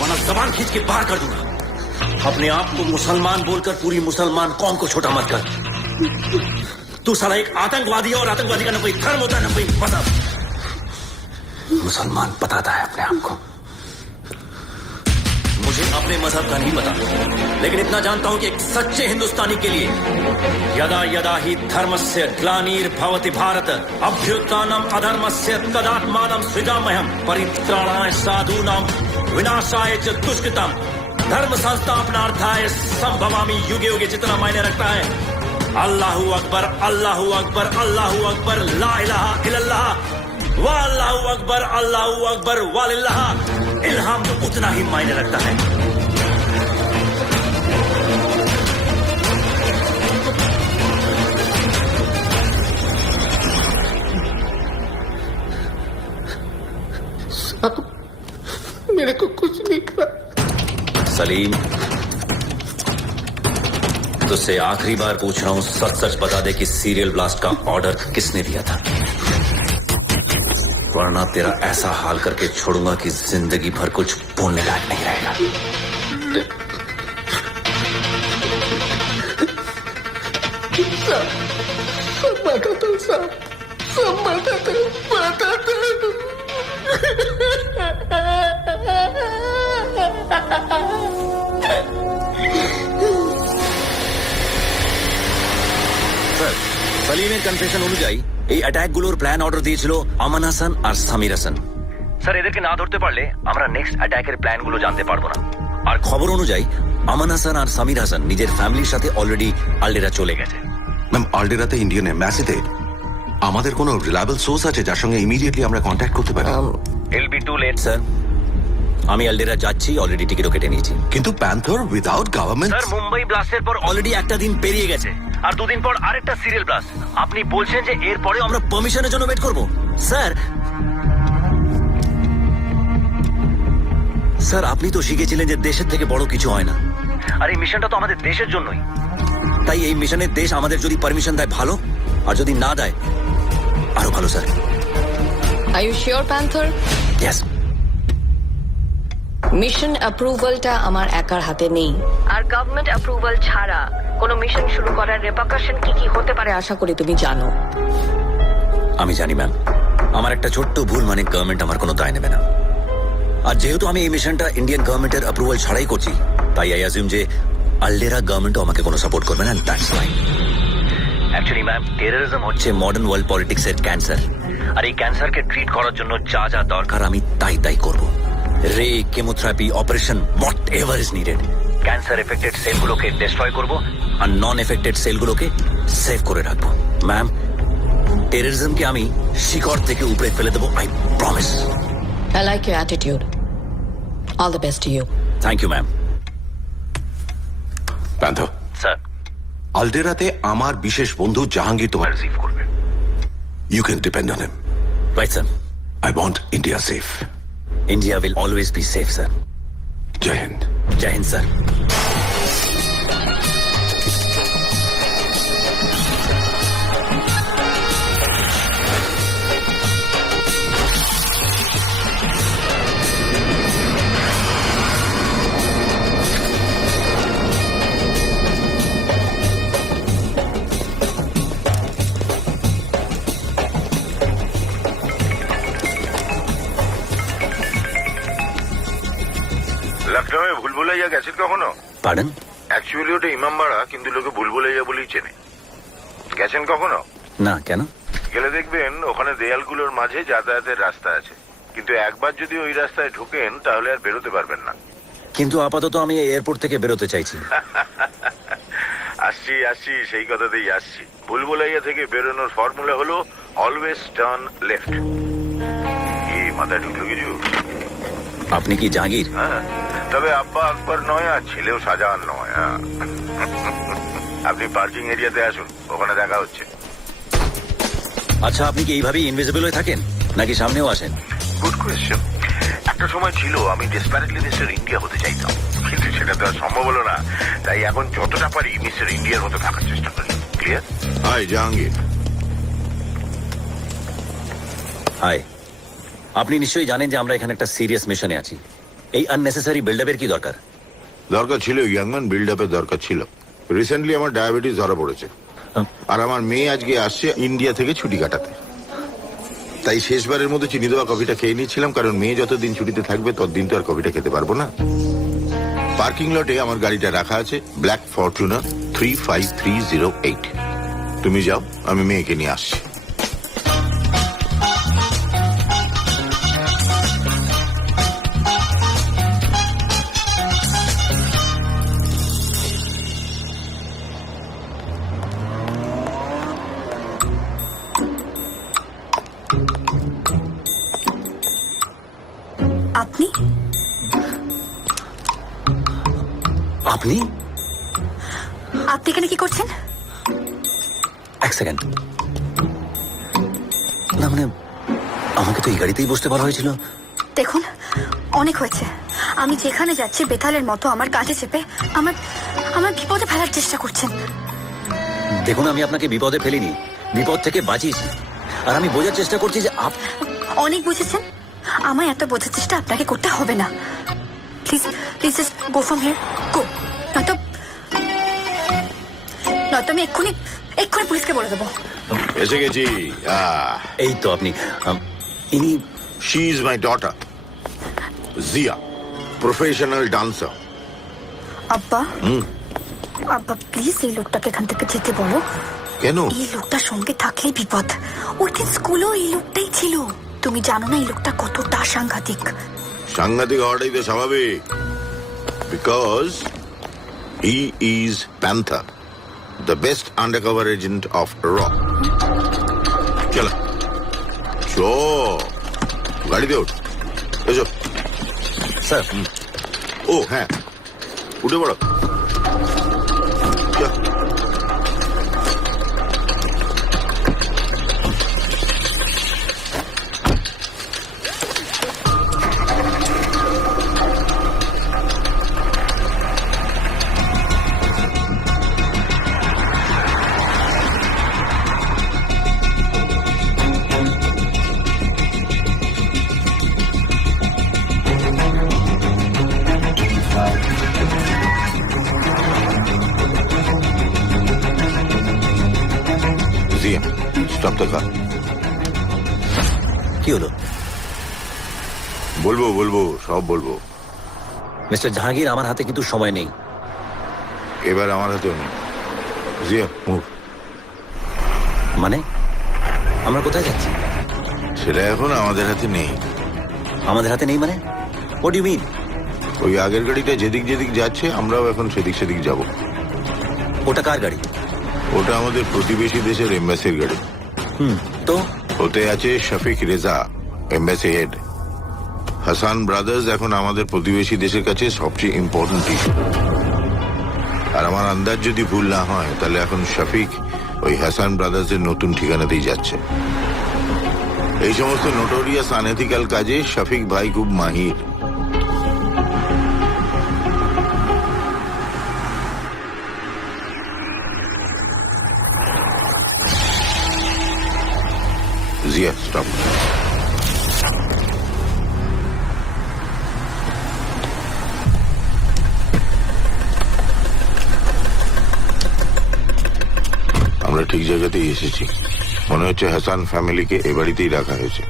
वरना जबान खींच के बाहर कर दूंगा। अपने आप को मुसलमान बोलकर पूरी मुसलमान कौम को छोटा मत कर। तू साला एक आतंकवादी है और आतंकवादी का न कोई धर्म होता है न कोई मजहब। मुसलमान बताता है अपने आप को। मुझे अपने मजहब का नहीं पता, लेकिन इतना जानता हूं कि एक सच्चे हिंदुस्तानी के लिए यदा यदा ही धर्मस्य ग्लानिर्भवति भारत अभ्युत्थानम अधर्मस्य तदात्मानं सृजाम्यहम् परित्राणाय साधूनां विनाशाय च दुष्कृतम् धर्म संस्थापनार्थाय संभवामि युगे युगे। जितना मायने रखता है अल्लाहू अकबर, अल्लाहू अकबर, अल्लाहू अकबर, ला इलाहा इल्लल्लाह वल्लाहु अकबर, अल्लाहू अकबर, वलिल्लाह इल्हाम तो उतना ही मायने रखता है। मेरे को कुछ नहीं पता। सलीम, तुझसे आखिरी बार पूछ रहा हूं, सच सच बता दे कि सीरियल ब्लास्ट का ऑर्डर किसने दिया था, वरना तेरा ऐसा हाल करके छोड़ूंगा कि जिंदगी भर कुछ बोलने लायक नहीं रहेगा। सब बताता हूँ साहब, सब बताता हूँ, बताता हूँ। স্যার, সলিমের কনফেশন অনুযায়ী এই অ্যাটাকগুলোর প্ল্যান অর্ডার দিয়েছিল আমান হাসান আর সামির হাসান। স্যার, এদেরকে না ধরতে পারলে আমরা নেক্সট অ্যাটাকের প্ল্যানগুলো জানতে পারবো না। আর খবর অনুযায়ী আমান হাসান আর সামির হাসান নিজের ফ্যামিলির সাথে অলরেডি আলডেরা চলে গেছে। ম্যাম, আলডেরাতে ইন্ডিয়ান এম্বাসিতে আমাদের কোনো রিলায়েবল সোর্স আছে যার সঙ্গে ইমিডিয়েটলি আমরা কন্ট্যাক্ট করতে পারি? ইল বি টু লেট স্যার। আমি আলডেরা যাচ্ছি, অলরেডি টিকিটও কেটে নিয়েছি। কিন্তু panther without government. Sir, Mumbai ব্লাস্টের পর অলরেডি একটা দিন পেরিয়ে গেছে, আর দুদিন পর আরেকটা সিরিয়াল ব্লাস্ট। আপনি বলছেন যে এর পরে আমরা পারমিশনের জন্য ওয়েট করব? স্যার, স্যার আপনি তো শিখেছিলেন যে দেশের থেকে বড় কিছু হয় না, আর এই মিশনটা তো আমাদের দেশের জন্যই। তাই এই মিশনের দেশ আমাদের যদি পারমিশন দেয় ভালো, আর যদি না দেয় আরো ভালো। Sir, Are you sure, Panther? Yes. Mission অ্যাপ্রুভালটা আমার একার হাতে নেই, আর গভর্নমেন্ট অ্যাপ্রুভাল ছাড়া কোনো মিশন শুরু করার রেপারকাশন কি কি হতে পারে আশা করি তুমি জানো। আমি জানি ম্যাম, আমার একটা ছোট্ট ভুল মানে গভর্নমেন্ট আমার কোনো দায় নেবে না। আর যেহেতু আমি এই মিশনটা ইন্ডিয়ান গভর্নমেন্টের অ্যাপ্রুভাল ছাড়াই করছি, তাই আই অ্যাজিউম যে আলডেরা গভর্নমেন্টও আমাকে কোনো সাপোর্ট করবে না, that's fine. Actually ma'am, terrorism হচ্ছে মডার্ন ওয়ার্ল্ড পলিটিক্সের ক্যান্সার, আর এই ক্যান্সারকে ট্রিট করার জন্য যা যা দরকার আমি তাই করব। Ray, chemotherapy, operation, whatever is needed. Cancer affected সেলগুলোকে ডিস্ট্রয় করব, আর নন এফেক্টেড সেলগুলোকে সেভ করে রাখবো। ম্যাম, টেররিজমকে আমি শিকড় থেকে উপরে ফেলে দেবো, I promise. I like your attitude. All the best to you. Thank you ma'am. Panther, sir, আলডেরাতে আমার বিশেষ বন্ধু জাহাঙ্গীর তোমার রিসিভ করবে। You can depend on him. Right sir. I want India safe. India will always be safe sir. Jai Hind. Jai Hind sir. লখনৌয়ে ভুলভুলাইয়া গেছেন কখনো? Pardon? Actually ওটা ইমামবাড়া, কিন্তু লোকে ভুলভুলাইয়া বলেই চেনে। গেছেন কখনো? না, কেন? গেলে দেখবেন ওখানে দেয়ালগুলোর মাঝে যাতায়াতের রাস্তা আছে, কিন্তু একবার যদি ওই রাস্তায় ঢোকেন তাহলে আর বেরোতে পারবেন না। কিন্তু আপাতত আমি এয়ারপোর্ট থেকে বেরোতে চাইছি। আসছি সেই কথাতেই আসছি। ভুলভুলাইয়া থেকে বেরোনোর ফর্মুলা হলো অলওয়েজ টার্ন লেফট। কি মাথায় ঢুকলো কিছু? আপনি কি জাহাঙ্গীর? হ্যাঁ, তবে আব্বা আকবর নয় আর ছেলেও শাহজাহান নয়। হ্যাঁ, আপনি পার্কিং এরিয়াতে আসুন, ওখানে দেখা হচ্ছে। আচ্ছা, আপনি কি এইভাবেই ইনভিজিবল হয়ে থাকেন নাকি সামনেও আসেন? Good question. একটা সময় ছিল আমি ডেসপারেটলি মিস্টার ইন্ডিয়া হতে চাইতাম, কিন্তু সেটা তো আর সম্ভব হলো না। তাই এখন যতটা পারি মিস্টার ইন্ডিয়ার মতো থাকার চেষ্টা করি। ক্লিয়ার? হাই জাহাঙ্গীর। হাই। আপনি নিশ্চয়ই জানেন যে আমরা এখানে একটা সিরিয়াস মিশনে আছি। এই আননেসেসারি বিল্ডআপের কি দরকার? দরকার ছিল ইয়াংম্যান, বিল্ড আপের দরকার ছিল। রিসেন্টলি আমার ডায়াবেটিস ধরা পড়েছে, আর আমার মেয়ে আজকে আসছে ইন্ডিয়া থেকে ছুটি কাটাতে। তাই শেষবারের মতো চিনি দেওয়া কফিটা খেয়ে নিচ্ছিলাম, কারণ মেয়ে যতদিন ছুটিতে থাকবে ততদিন তো আর কফিটা খেতে পারবো না। পার্কিং লটে আমার গাড়িটা রাখা আছে, ব্ল্যাক ফরচুনার 35308। তুমি যাও, আমি মেয়েকে নিয়ে আসছি। আপনি আপনি আপনি এখানে কি করছেন? এক সেকেন্ড। না মানে, আমাকে তো এই গাড়িতেই বসতে বলা হয়েছিল। দেখুন, অনেক হয়েছে। আমি যেখানে যাচ্ছি বেতালের মতো আমার কাঁধে চেপে আমার আমার বিপদে ফেলার চেষ্টা করছেন। দেখুন, আমি আপনাকে বিপদে ফেলিনি, বিপদ থেকে বাঁচিয়েছি। আর আমি বোঝার চেষ্টা করছি যে অনেক বুঝেছেন। আমায় এত বোঝার চেষ্টা আপনাকে করতে হবে না। Please please just go from here, go. নয়তো আমি এক্ষুনি পুলিশকে বলে দেবো। এসে গেছি। এই তো আপনি। ইনি she is my daughter Zia, professional dancer. আব্বা, আব্বা প্লিজ এই লোকটাকে এখান থেকে যেতে বলো। কেন? এই লোকটার সঙ্গে থাকলেই বিপদ। ওর দিন স্কুলেও এই লোকটাই ছিল। তুমি জানো না এই লোকটা কতটা সাংঘাতিক। সাংঘাতিক হওয়াটাই তো স্বাভাবিক, because he is panther, the best undercover agent of র। চলো গাড়িতে ওঠ, এসো। স্যার। ও হ্যাঁ, উঠে পড়ো। বলবো বলবো সব বলবো। মিস্টার জাহাঙ্গীর, আমার হাতে কিন্তু সময় নেই। এবার আমার হাতেও নেই। জিয়া মুভ। মানে আমরা কোথায় যাচ্ছি? সেটা এখন আমাদের হাতে নেই। আমাদের হাতে নেই মানে? What you mean? ওই আগের গাড়িটা যেদিক যেদিক যাচ্ছে আমরাও এখন সেদিক সেদিক যাব। ওটা কার গাড়ি? ওটা আমাদের প্রতিবেশী দেশের এম্বাসির গাড়ি। তো ওতে আছে Shafiq Reza, embassy head. Hasan brothers এখন আমাদের প্রতিবেশী দেশের কাছে সবচেয়ে ইম্পর্টেন্ট ইস্যু। আর আমার আন্দাজ যদি ভুল না হয় তাহলে এখন শফিক ওই হাসান ব্রাদার্সের নতুন ঠিকানাতেই যাচ্ছে। এই সমস্ত নোটোরিয়াস আনএথিক্যাল কাজে শফিক ভাই খুব মাহির। জিয়া স্টপ। আমরা ঠিক জায়গাতেই এসেছি। মনে হচ্ছে হাসান ফ্যামিলিকে এ বাড়িতেই রাখা হয়েছে।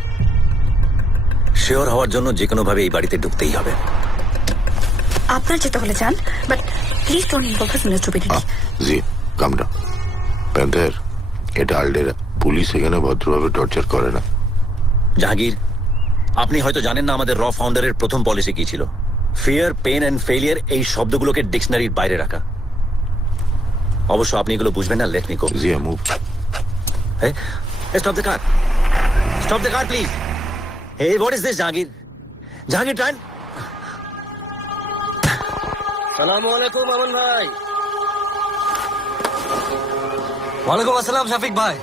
শিওর হওয়ার জন্য যে কোনো ভাবে এই বাড়িতে ঢুকতেই হবে। আপনার যেতে হলে যান, but please don't involve his in stupidity. জি কাম ডাউন। প্যান্থার, এটা আলডেরা। পুলিশ এখানে ভদ্রভাবে টর্চার করে না। জাহাঙ্গীর, আপনি হয়তো জানেন না আমাদের র ফাউন্ডারের প্রথম পলিসি কি ছিল। ফিয়ার, পেন এন্ড ফেলিয়ার এই শব্দগুলোকে ডিকশনারির বাইরে রাখা। অবশ্য আপনি এগুলো বুঝবেন না। Let me go. Zia move. Hey, stop the car. Stop the car, please. Hey, what is this, Jahangir? Jahangir, try and... সালাম আলাইকুম আমান ভাই। ওয়ালাইকুম আসসালাম শফিক ভাই।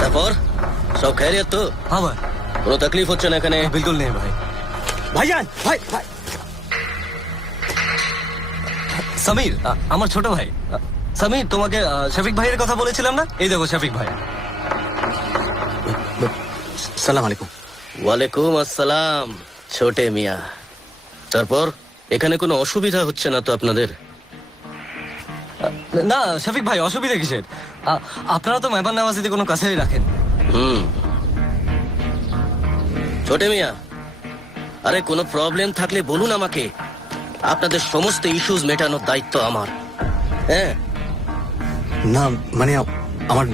তারপর সব খেয়ারিয়াত তো? হ্যাঁ ভাই, কোনো তকলিফ হচ্ছে না এখানে? বিলকুল নেই ভাই। ভাইজান, ভাই ভাই সমীর, আমার ছোট ভাই। সমীর, তোমাকে শফিক ভাইয়ের কথা বলেছিলাম না? এই দেখো শফিক ভাই। সালাম আলাইকুম। ওয়ালাইকুম আসসালাম ছোটে মিয়া। তারপর এখানে কোনো অসুবিধা হচ্ছে না তো আপনাদের? না শফিক ভাই, অসুবিধা কিসের? আপনারা তো মেহমান নামাজিতে কোনো কাছেই রাখেন। ছোটে মিয়া, আরে কোনো প্রবলেম থাকলে বলুন আমাকে। আপনাদের সমস্ত ইস্যুজ মেটানোর দায়িত্ব আমার। হ্যাঁ না মানে আমার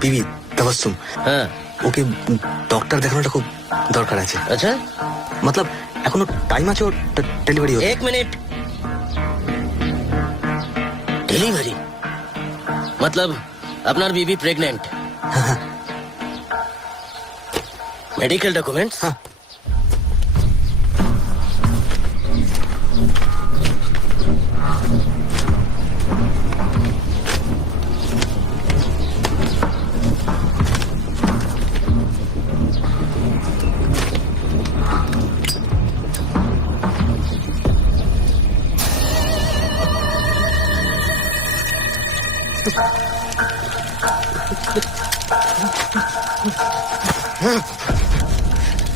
বিবি তাবাসসুম, হ্যাঁ, ওকে ডক্টর দেখানোটা খুব দরকার আছে। আচ্ছা মতলব এখনো টাইম আছে ওর ডেলিভারি হতে। এক মিনিট। ডেলিভারি মতলব আপনার বিবি প্রেগনেন্ট? Medical documents?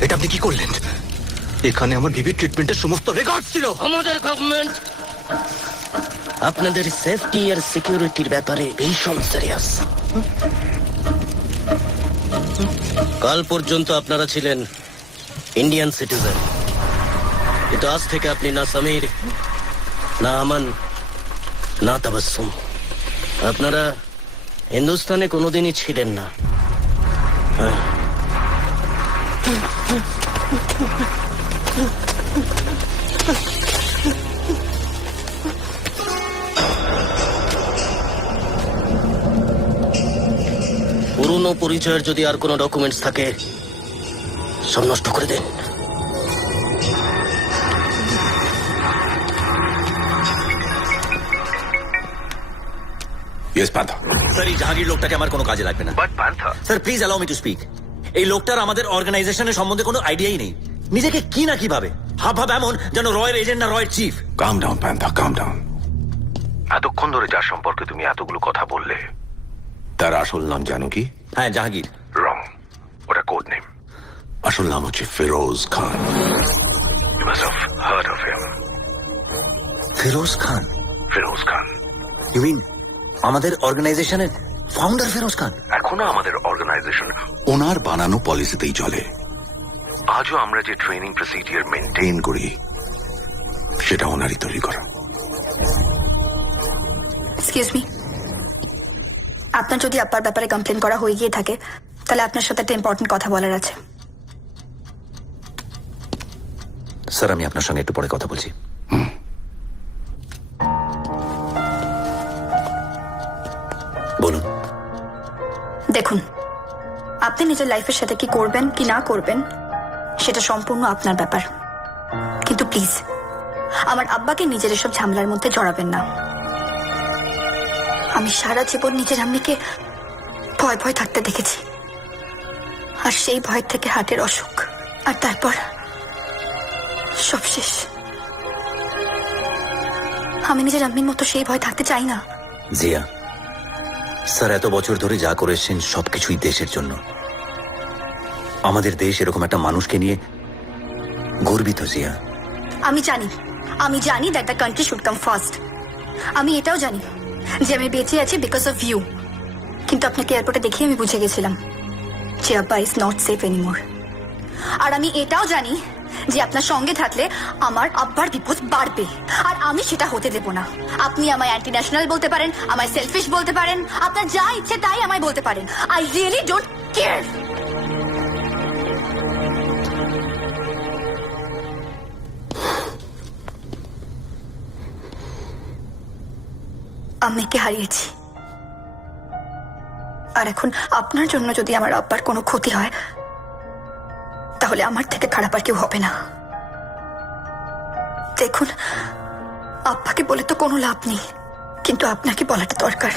এটা আপনি কি করলেন? এখানে আমার বিবির ট্রিটমেন্টের সমস্ত রেকর্ড ছিল। আমাদের গভর্নমেন্ট আপনাদের সেফটি আর সিকিউরিটির ব্যাপারে ভীষণ সিরিয়াস। কাল পর্যন্ত আপনারা ছিলেন ইন্ডিয়ান সিটিজেন, কিন্তু আজ থেকে আপনি না সমীর, না আমান, না তাবাসসুম। আপনারা হিন্দুস্তানে কোনোদিনই ছিলেন না। পুরনো পরিচয়ের যদি আর কোনো ডকুমেন্টস থাকে সব নষ্ট করে দেন। ইয়েস পান্থা। স্যার, এই জাহাঙ্গীর লোকটাকে আমার কোনো কাজে লাগবে না। But Panther, sir please allow me to speak. এই লোকটার আমাদের অর্গানাইজেশনের সম্বন্ধে কোনো আইডিয়াই নেই। নিজেকে কি না কিভাবে হাব এমন যেন রয়ের এজেন্ট না রয়ের চিফ। কাম ডাউন পান্থা, কাম ডাউন। এতক্ষণ ধরে যার সম্পর্কে তুমি এতগুলো কথা বললে তার আসল নাম জানো কি? হ্যাঁ, জাহাঙ্গীর। রং, ওটা কোড নেম। আসল নাম হচ্ছে Firoz Khan. You must have heard of him. Firoz Khan? Firoz Khan you mean আমাদের অর্গানাইজেশনের ফাউন্ডার ফিরোজ খান? এখনো আমাদের অর্গানাইজেশন ওনার বানানো পলিসিতেই চলে। আজও আমরা যে ট্রেনিং প্রসিডিওর মেনটেন করি সেটা ওনারই তৈরি করা। এক্সকিউজ মি, আপনার যদি আব্বার ব্যাপারে কমপ্লেন করা হয়ে গিয়ে থাকে তাহলে আপনার সাথে একটা ইম্পর্টেন্ট কথা বলার আছে। স্যার আমি আপনার সঙ্গে একটু পরে কথা বলছি। বলুন। দেখুন, আপনি নিজের লাইফের সাথে কি করবেন কি না করবেন সেটা সম্পূর্ণ আপনার ব্যাপার, কিন্তু প্লিজ আমার আব্বাকে নিজের এসব ঝামেলার মধ্যে জড়াবেন না। আমি সারা জীবন নিজের আম্মিকে ভয় ভয় থাকতে দেখেছি, আর সেই ভয় থেকে হার্টের অসুখ, আর তারপর সব শেষ। আমি নিজের আম্মির মতো সেই ভয় থাকতে চাই না। জিয়া স্যার এত বছর ধরে যা করেছেন সবকিছুই দেশের জন্য। আমাদের দেশ এরকম একটা মানুষকে নিয়ে গর্বিত জিয়া। আমি জানি that the country should come first. আমি এটাও জানি যে আমি বেঁচে আছি বিকজ অফ ইউ। কিন্তু আপনাকে এয়ারপোর্টে দেখে আমি বুঝে গেছিলাম যে আব্বা ইজ নট সেফ এনিমোর। আর আমি এটাও জানি যে আপনার সঙ্গে থাকলে আমার আব্বার বিপদ বাড়বে, আর আমি সেটা হতে দেব না। আপনি আমায় অ্যান্টি ন্যাশনাল বলতে পারেন, আমায় সেলফিশ বলতে পারেন, আপনার যা ইচ্ছে তাই আমায় বলতে পারেন। I really don't care. আম্মিকে হারিয়েছি, আর এখন আপনার জন্য যদি আমার আব্বার কোনো ক্ষতি হয় তাহলে আমার থেকে খারাপ আর কেউ হবে না। দেখুন, আব্বাকে বলে তো কোনো লাভ নেই, কিন্তু আপনাকে বলাটা দরকার।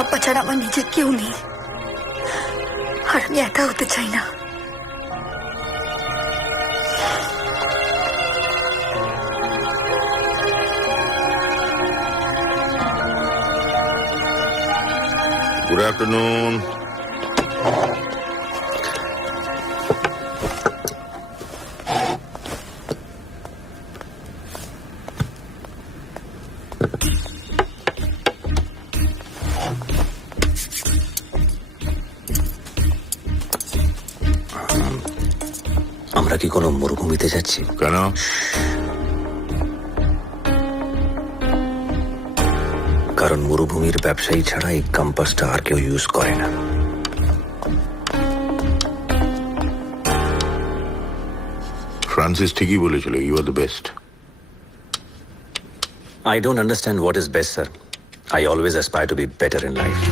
আব্বা ছাড়া আমার নিজের কেউ নেই, আর আমি একা হতে চাই না। Good afternoon. আমরা কি কোনো মরুভূমিতে যাচ্ছি? কেন? কারণ মরুভূমির ব্যবসায়ী ছাড়া এই কম্পাসটা আর কেউ ইউজ করে না। ফ্রান্সিস ঠিকই বলেছিল, you are the best. I don't understand what is best, sir. I always aspire to be better in life.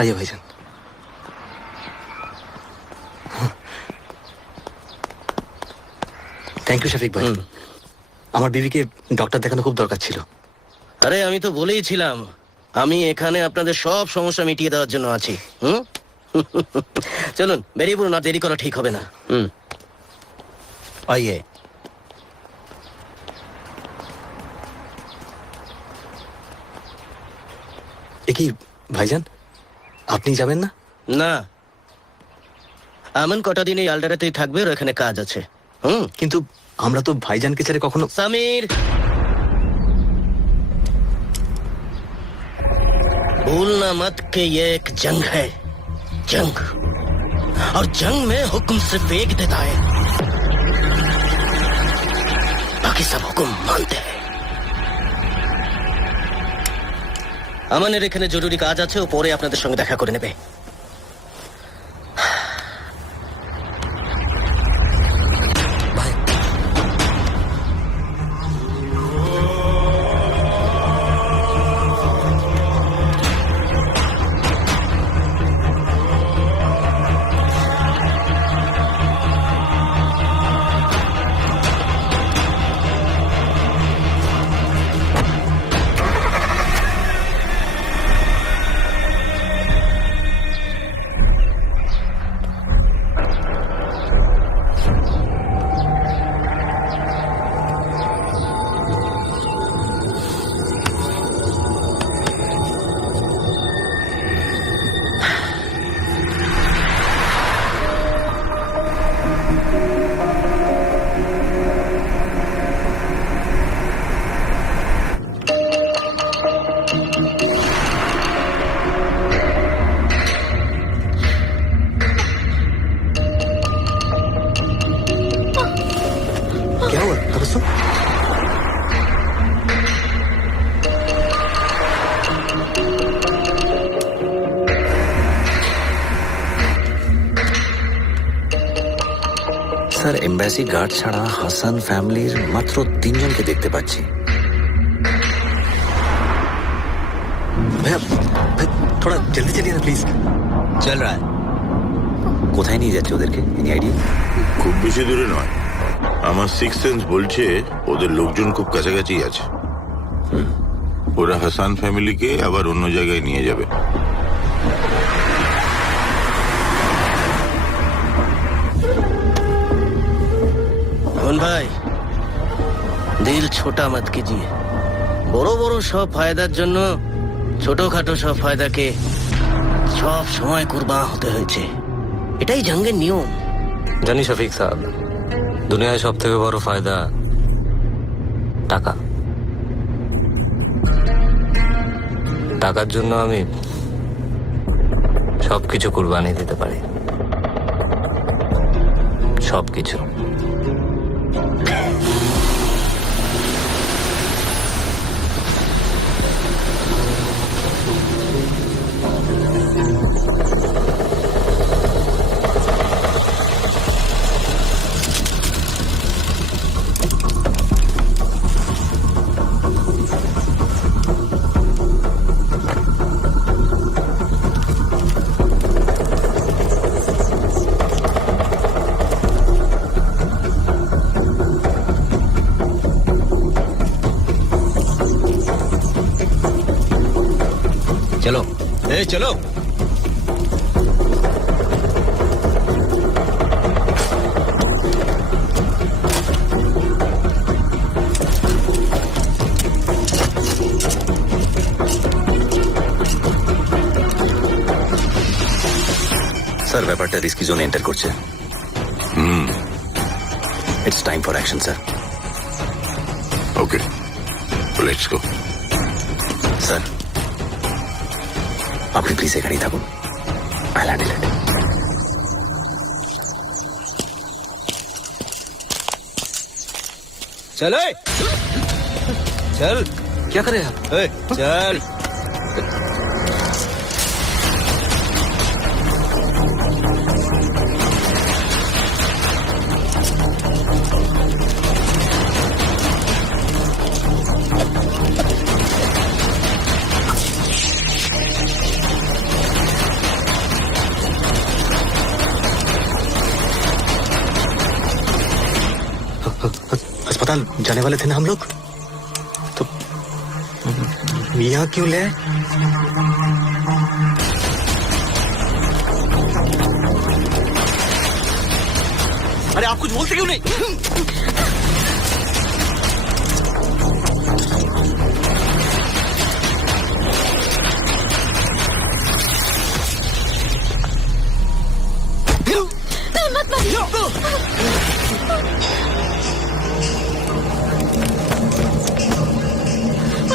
आइए भाईजान। থ্যাংক ইউ শফিক ভাই। আমার বিবিকে ডক্টর দেখানো খুব দরকার ছিল। আরে আমি তো বলেইছিলাম আমি এখানে আপনাদের সব সমস্যা মিটিয়ে দেওয়ার জন্য আছি। চলুন বেরিয়ে পড়ুন, আর দেরি করা ঠিক হবে না। आइए। কি ভাইজান, আপনি যাবেন না? না, এমন কটা দিন এই আলডারাতেই থাকবে, আর এখানে কাজ আছে। কিন্তু আমরা তো ভাইজানকে ছেড়ে কখনো। समीर, भूलना मत कि ये एक जंग है, जंग, और जंग में हुक्म सिर्फ एक देता है, बाकी सब हुक्म मानते हैं। আমানের এখানে জরুরি কাজ আছে, ও পরে আপনাদের সঙ্গে দেখা করে নেবে। क्या हुआ तबस्सुम? স্যার এম্বাসি গার্ড ছাড়া হাসান ফ্যামিলির মাত্র 3 জনকে দেখতে পাচ্ছি। भैया भाई, थोड़ा जल्दी चलिए ना प्लीज। চল রা কোথায় নিয়ে যাচ্ছে ওদেরকে? Any idea? খুব বেশি দূরে নয়, আমার সিক্স সেন্স বলছে ওদের লোকজন খুব কাছাকাছি আছে। ওরা হাসান ফ্যামিলিকে আবার অন্য জায়গায় নিয়ে যাবে। ভাই দিল ছোটা মত কিজিয়ে, বড় বড় সব ফায়দার জন্য ছোটখাটো সব ফায়দাকে সব সময় কুরবান হতে হয়েছে। এটাই জঙ্গের নিয়ম। জানি শফিক সাহেব, দুনিয়ায় সব থেকে বড় ফায়দা টাকা। টাকার জন্য আমি সবকিছু কুরবানি দিতে পারি, সবকিছু। চলো এই চলো। স্যার ব্যাপারটা রিস্কি জোনে এন্টার করছে। It's time for action sir. Okay, let's go. Sir আপনি প্লিজ এখানেই থাকুন, আই হ্যান্ডেল ইট। चल चल, क्या करे आप? चल अस्पताल जाने वाले थे ना हम लोग, तो यहाँ क्यों ले आए? अरे आप कुछ बोलते क्यों नहीं?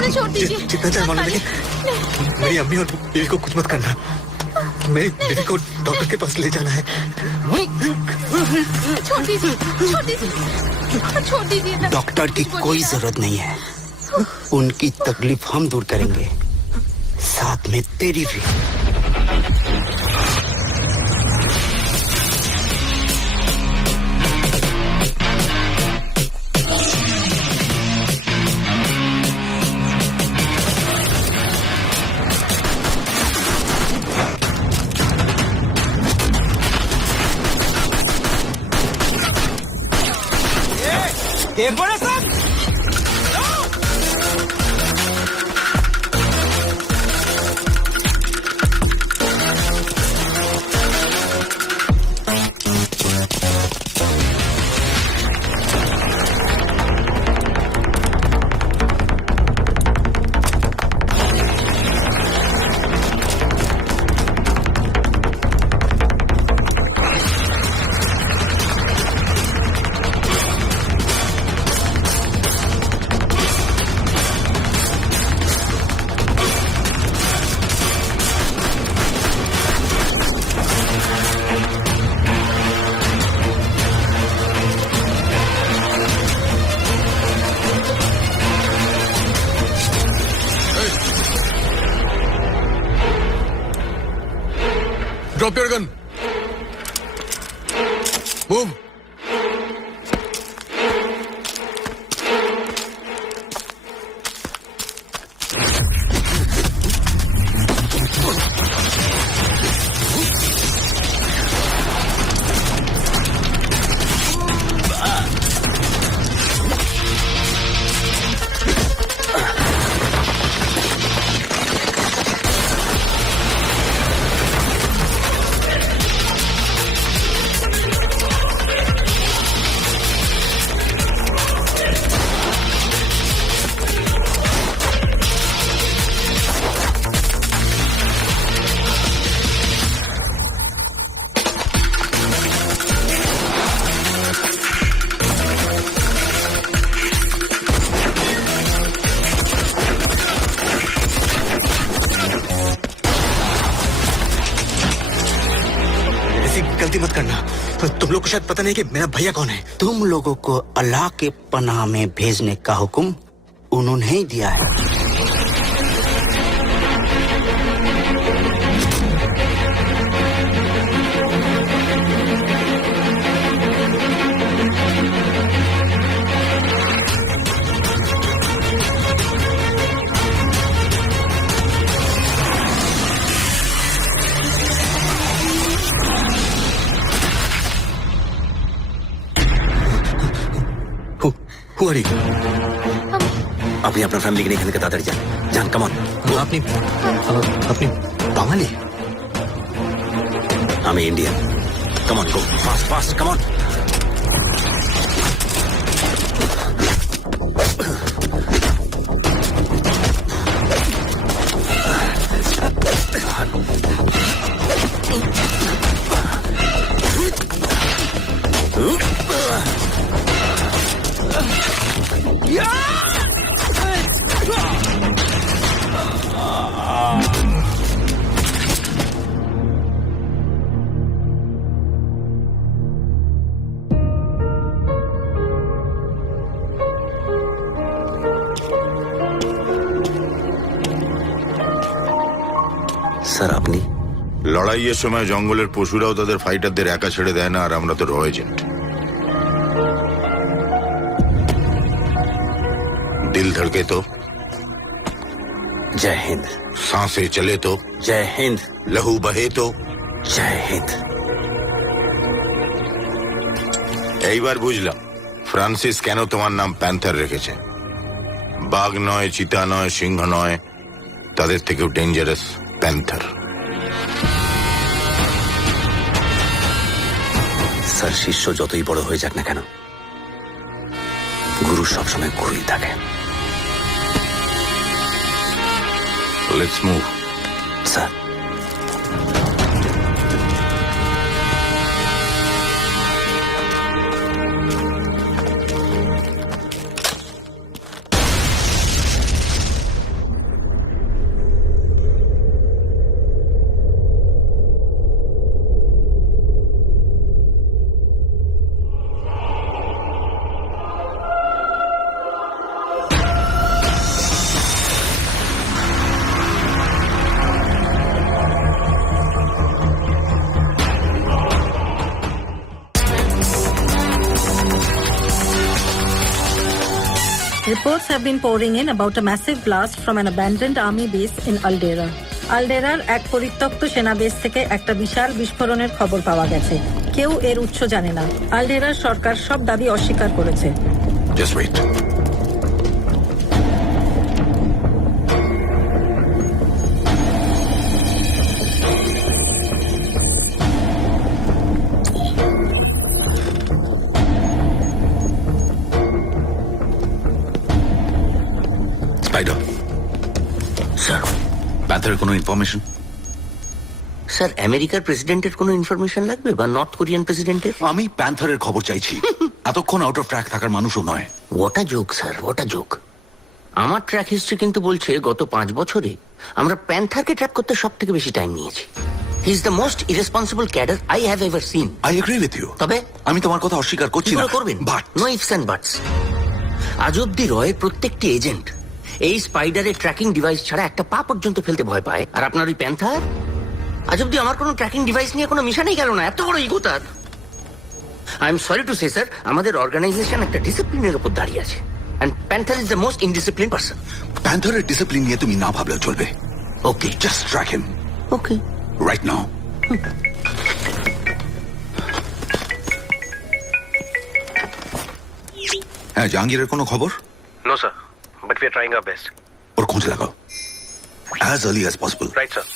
छोड़ दीजिए। जितना चाहे मालूम, लेकिन मेरी अम्मी और बीवी को कुछ मत करना। मेरी बीवी को डॉक्टर के पास ले जाना है। छोड़ दीजिए, छोड़ दीजिए, छोड़ दीजिए ना। डॉक्टर की कोई जरूरत नहीं है, उनकी तकलीफ हम दूर करेंगे, साथ में तेरी भी। Drop your gun. Move. ऐसी गलती मत करना। तुम लोग को शायद पता नहीं कि मेरा भैया कौन है। तुम लोगों को अल्लाह के पनाह में भेजने का हुक्म उन्होंने ही दिया है। Who are you? আপনি আপনার ফ্যামিলিকে নিয়ে এখান থেকে তাড়াতাড়ি যান। যান, কামন। আপনি বাঙালি? আমি ইন্ডিয়ান। কামন, গো ফাস্ট ফাস্ট, কামন। স্যার, আপনি? লড়াইয়ের সময় জঙ্গলের পশুরাও তাদের ফাইটারদের একা ছেড়ে দেয় না, আর আমরা তো র এজেন্ট। दिल धड़के तो जय हिंद। सांसें चले तो जय हिंद। लहू बहे तो जय हिंद। এইবার বুঝলাম ফ্রান্সিস কেন তোমার নাম প্যান্থার রেখেছে। বাঘ নয়, চিতা নয়, সিংহ নয়, তাদের থেকেও ডেঞ্জারাস প্যান্থার। স্যার, শিষ্য যতই বড় হয়ে যাক না কেন, গুরু সবসময় গুরুই থাকে। Let's move. Sir, Reports have been pouring in about a massive blast from an abandoned army base in Aldera. আলডেরার এক পরিত্যক্ত সেনা বেস থেকে একটা বিশাল বিস্ফোরণের খবর পাওয়া গেছে। কেউ এর উৎস জানে না। আলডেরার সরকার সব দাবি অস্বীকার করেছে। Just wait. স্পাইডার। স্যার, প্যান্থারের কোনো ইনফরমেশন? স্যার, আমেরিকার প্রেসিডেন্টের কোনো ইনফরমেশন লাগবে বা নর্থ কোরিয়ান প্রেসিডেন্টের? আমি প্যান্থারের খবর চাইছি। এতক্ষণ আউট অফ ট্র্যাক থাকার মানুষও নয়। ওটা জোক স্যার, ওটা জোক। আমার ট্র্যাক হিস্ট্রি কিন্তু বলছে গত 5 বছরে আমরা প্যান্থারকে ট্র্যাক করতে সব থেকে বেশি টাইম নিয়েছি। He is the most irresponsible cadre I have ever seen. I agree with you. তবে আমি তোমার কথা অস্বীকার করছি না। করবেন, but no ifs and buts. আজ অব্দি রয়ের প্রত্যেকটি এজেন্ট এই স্পাইডারের ট্র্যাকিং ডিভাইস ছাড়া একটা পা পর্যন্ত ফেলতে ভয় পায়, আর আপনার ওই প্যান্থার আজ অব্দি আমার কোনো ট্র্যাকিং ডিভাইস নিয়ে কোনো মিশনেই গেল না, এত বড় ইগো তার। I am sorry to say sir, আমাদের অর্গানাইজেশন একটা ডিসিপ্লিনের উপর দাঁড়িয়ে আছে, and Panther is the most indiscipline person. প্যান্থারের ডিসিপ্লিন নিয়ে তুমি না ভাবলেও চলবে। Okay, just track him okay, right now. হ্যাঁ, জাহাঙ্গীরের কোনো খবর? No sir, but we are trying our best. ওর খোঁজ লাগাও as early as possible. Right sir.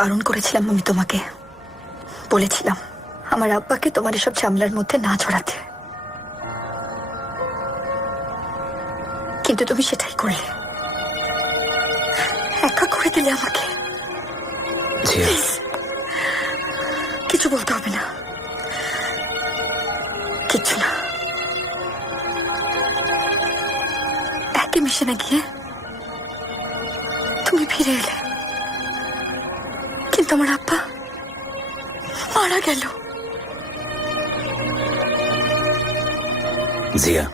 বারণ করেছিলাম আমি তোমাকে, বলেছিলাম আমার আব্বাকে তোমার এসব ঝামেলার মধ্যে না জড়াতে, কিন্তু তুমি সেটাই করলে, একা করে দিলে আমাকে। Please, কিছু বলতে হবে না, কিচ্ছু না। একই মিশনে গিয়ে তুমি ফিরে এলে, কিন্তু আমার আব্বা মারা গেল। জিয়া,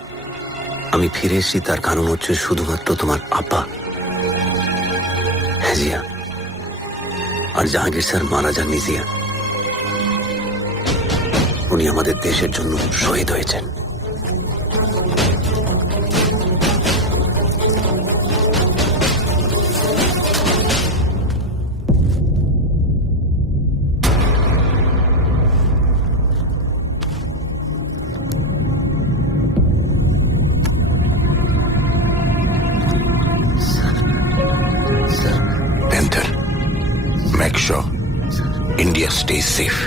আমি ফিরে এসেছি তার কারণ হচ্ছে শুধুমাত্র তোমার আব্বা। হ্যাঁ জিয়া, আর জাহাঙ্গীর স্যার মারা যাননি জিয়া, উনি আমাদের দেশের জন্য শহীদ হয়েছেন। Panther, make sure India stays safe.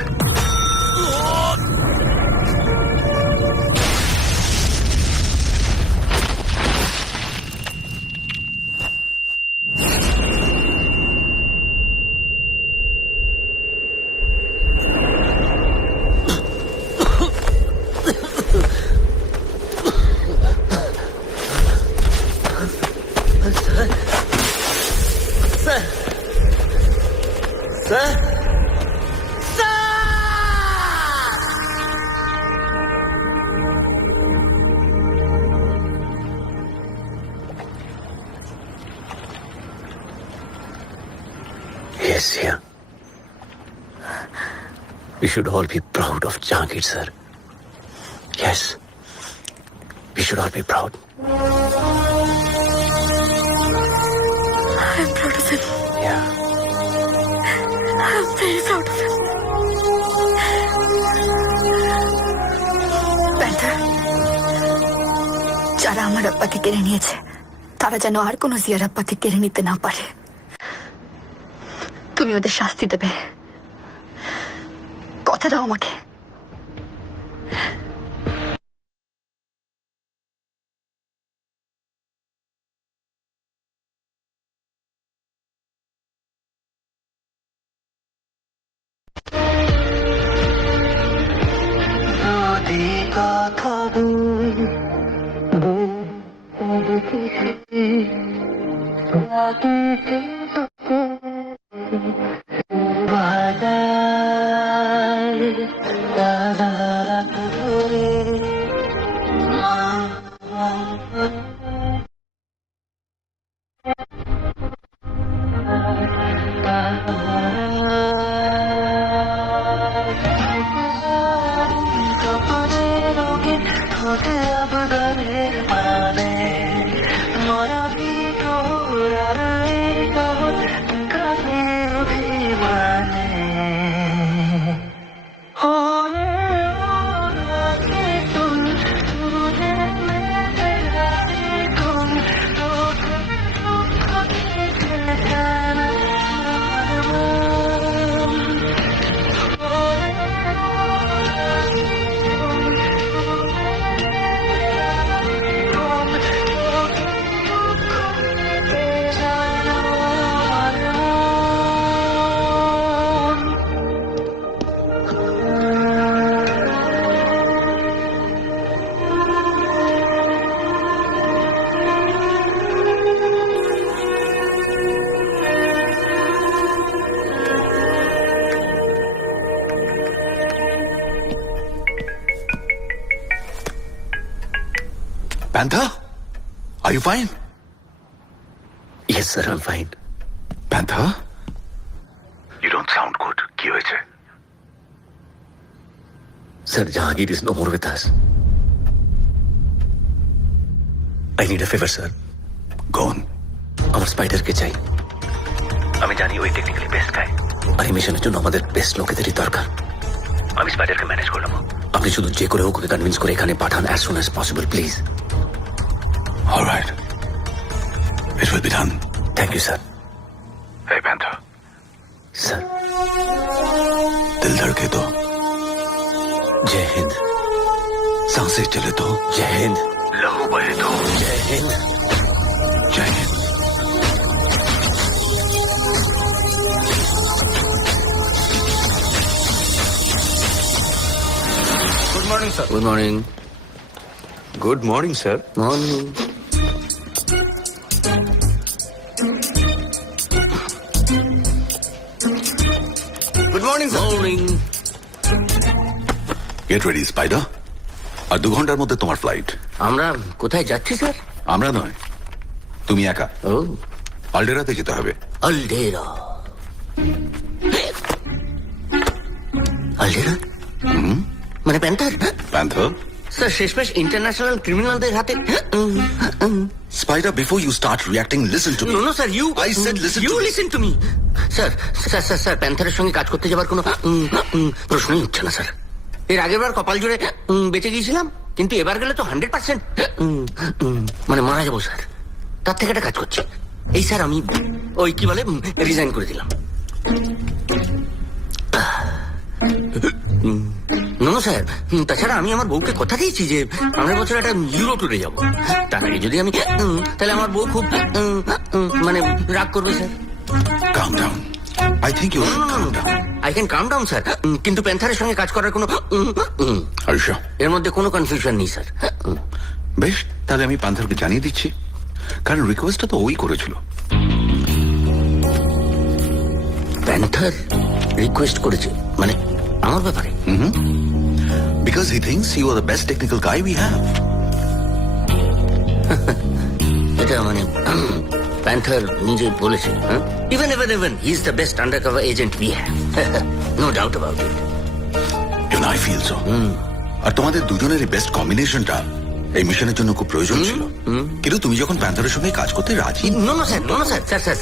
Yes, yeah. We should all be proud of Jahangir, sir. Yes. We should all be proud. I'm proud of him. Yeah. I'm very proud of him. Panther, যারা আমার আব্বাকে কেড়ে নিয়েছে তারা যেন আর কোনো জিয়ার আব্বাকে কেড়ে নিতে না পারে। তুমি ওদের শাস্তি দেবে, কথা দাও আমাকে। Panther? Are you fine? Yes, sir, I'm fine. Panther? You don't sound good. কি হয়েছে? Sir, Jahangir is no more with us. I need a favor, sir. Go on. আমার স্পাইডারকে চাই। আমি জানি ওই টেকনিক্যালি বেস্ট গাই, আর এই মিশনের জন্য আমাদের বেস্ট লোকেদেরই দরকার। আমি স্পাইডারকে ম্যানেজ করে নেবো। আপনি শুধু যে করে হোক ওকে কনভিন্স করে এখানে পাঠান as soon as possible, please. All right. It will be done. Thank you, sir. Hey, Panther. Sir. दिल धड़के तो जय हिंद। सांसें चले तो जय हिंद। लहू बहे तो जय हिंद। जय Hind. Good morning sir. Good morning. Good morning sir. Morning. Good morning sir. Morning. Get ready, Spider. আর 2 ঘন্টার মধ্যে তোমার ফ্লাইট। আমরা কোথায় যাচ্ছি স্যার? আমরা নয়, তুমি একা। ও, আলডেরাতে যেতে হবে। আলডেরা। আলডেরা মানে প্যান্থার? Panther? স্যার শেষমেশ ইন্টারন্যাশনাল ক্রিমিনালদের হাতে। Spider, before you start reacting, listen to me. No sir, you I said listen you to me. Listen to me. Sir sir sir sir প্যান্থারের সঙ্গে কাজ করতে যাবার কোনো প্রশ্নই উঠছে না স্যার। এর আগের বার কপাল জুড়ে বেঁচে গিয়েছিলাম, কিন্তু এবার গেলে তো 100% মানে মারা যাবো স্যার। তার থেকে একটা কাজ করছি। এই স্যার আমি ওই কি বলে রিজাইন করে দিলাম। নো স্যার, তাছাড়া আমি আমার বউকে কথা দিয়েছি যে সামনের বছর একটা ইউরো ট্যুরে যাবো। তার আগে যদি আমি তাহলে আমার বউ খুব মানে রাগ করবে স্যার। Calm down. I think you should calm down. I can calm down sir, কিন্তু প্যান্থারের সঙ্গে কাজ করার কোনো Are you sure? এর মধ্যে কোনো কনফিউশন নেই স্যার। বেশ, তাহলে আমি পান্থারকে জানিয়ে দিচ্ছি, কারণ রিকোয়েস্টটা তো ওই করেছিল। প্যান্থার রিকোয়েস্ট করেছে মানে আমার ব্যাপারে? Because he thinks you are the best technical guy we have. এটা মানে প্যান্থার নিজে বলেছে, even he is the best undercover agent we have, no doubt about it. Even I feel so. আর তোমাদের দুজনের বেস্ট কম্বিনেশনটা এই মিশনের জন্য খুব প্রয়োজন ছিল। কিন্তু তুমি যখন প্যান্থারের সঙ্গে কাজ করতে রাজি। নো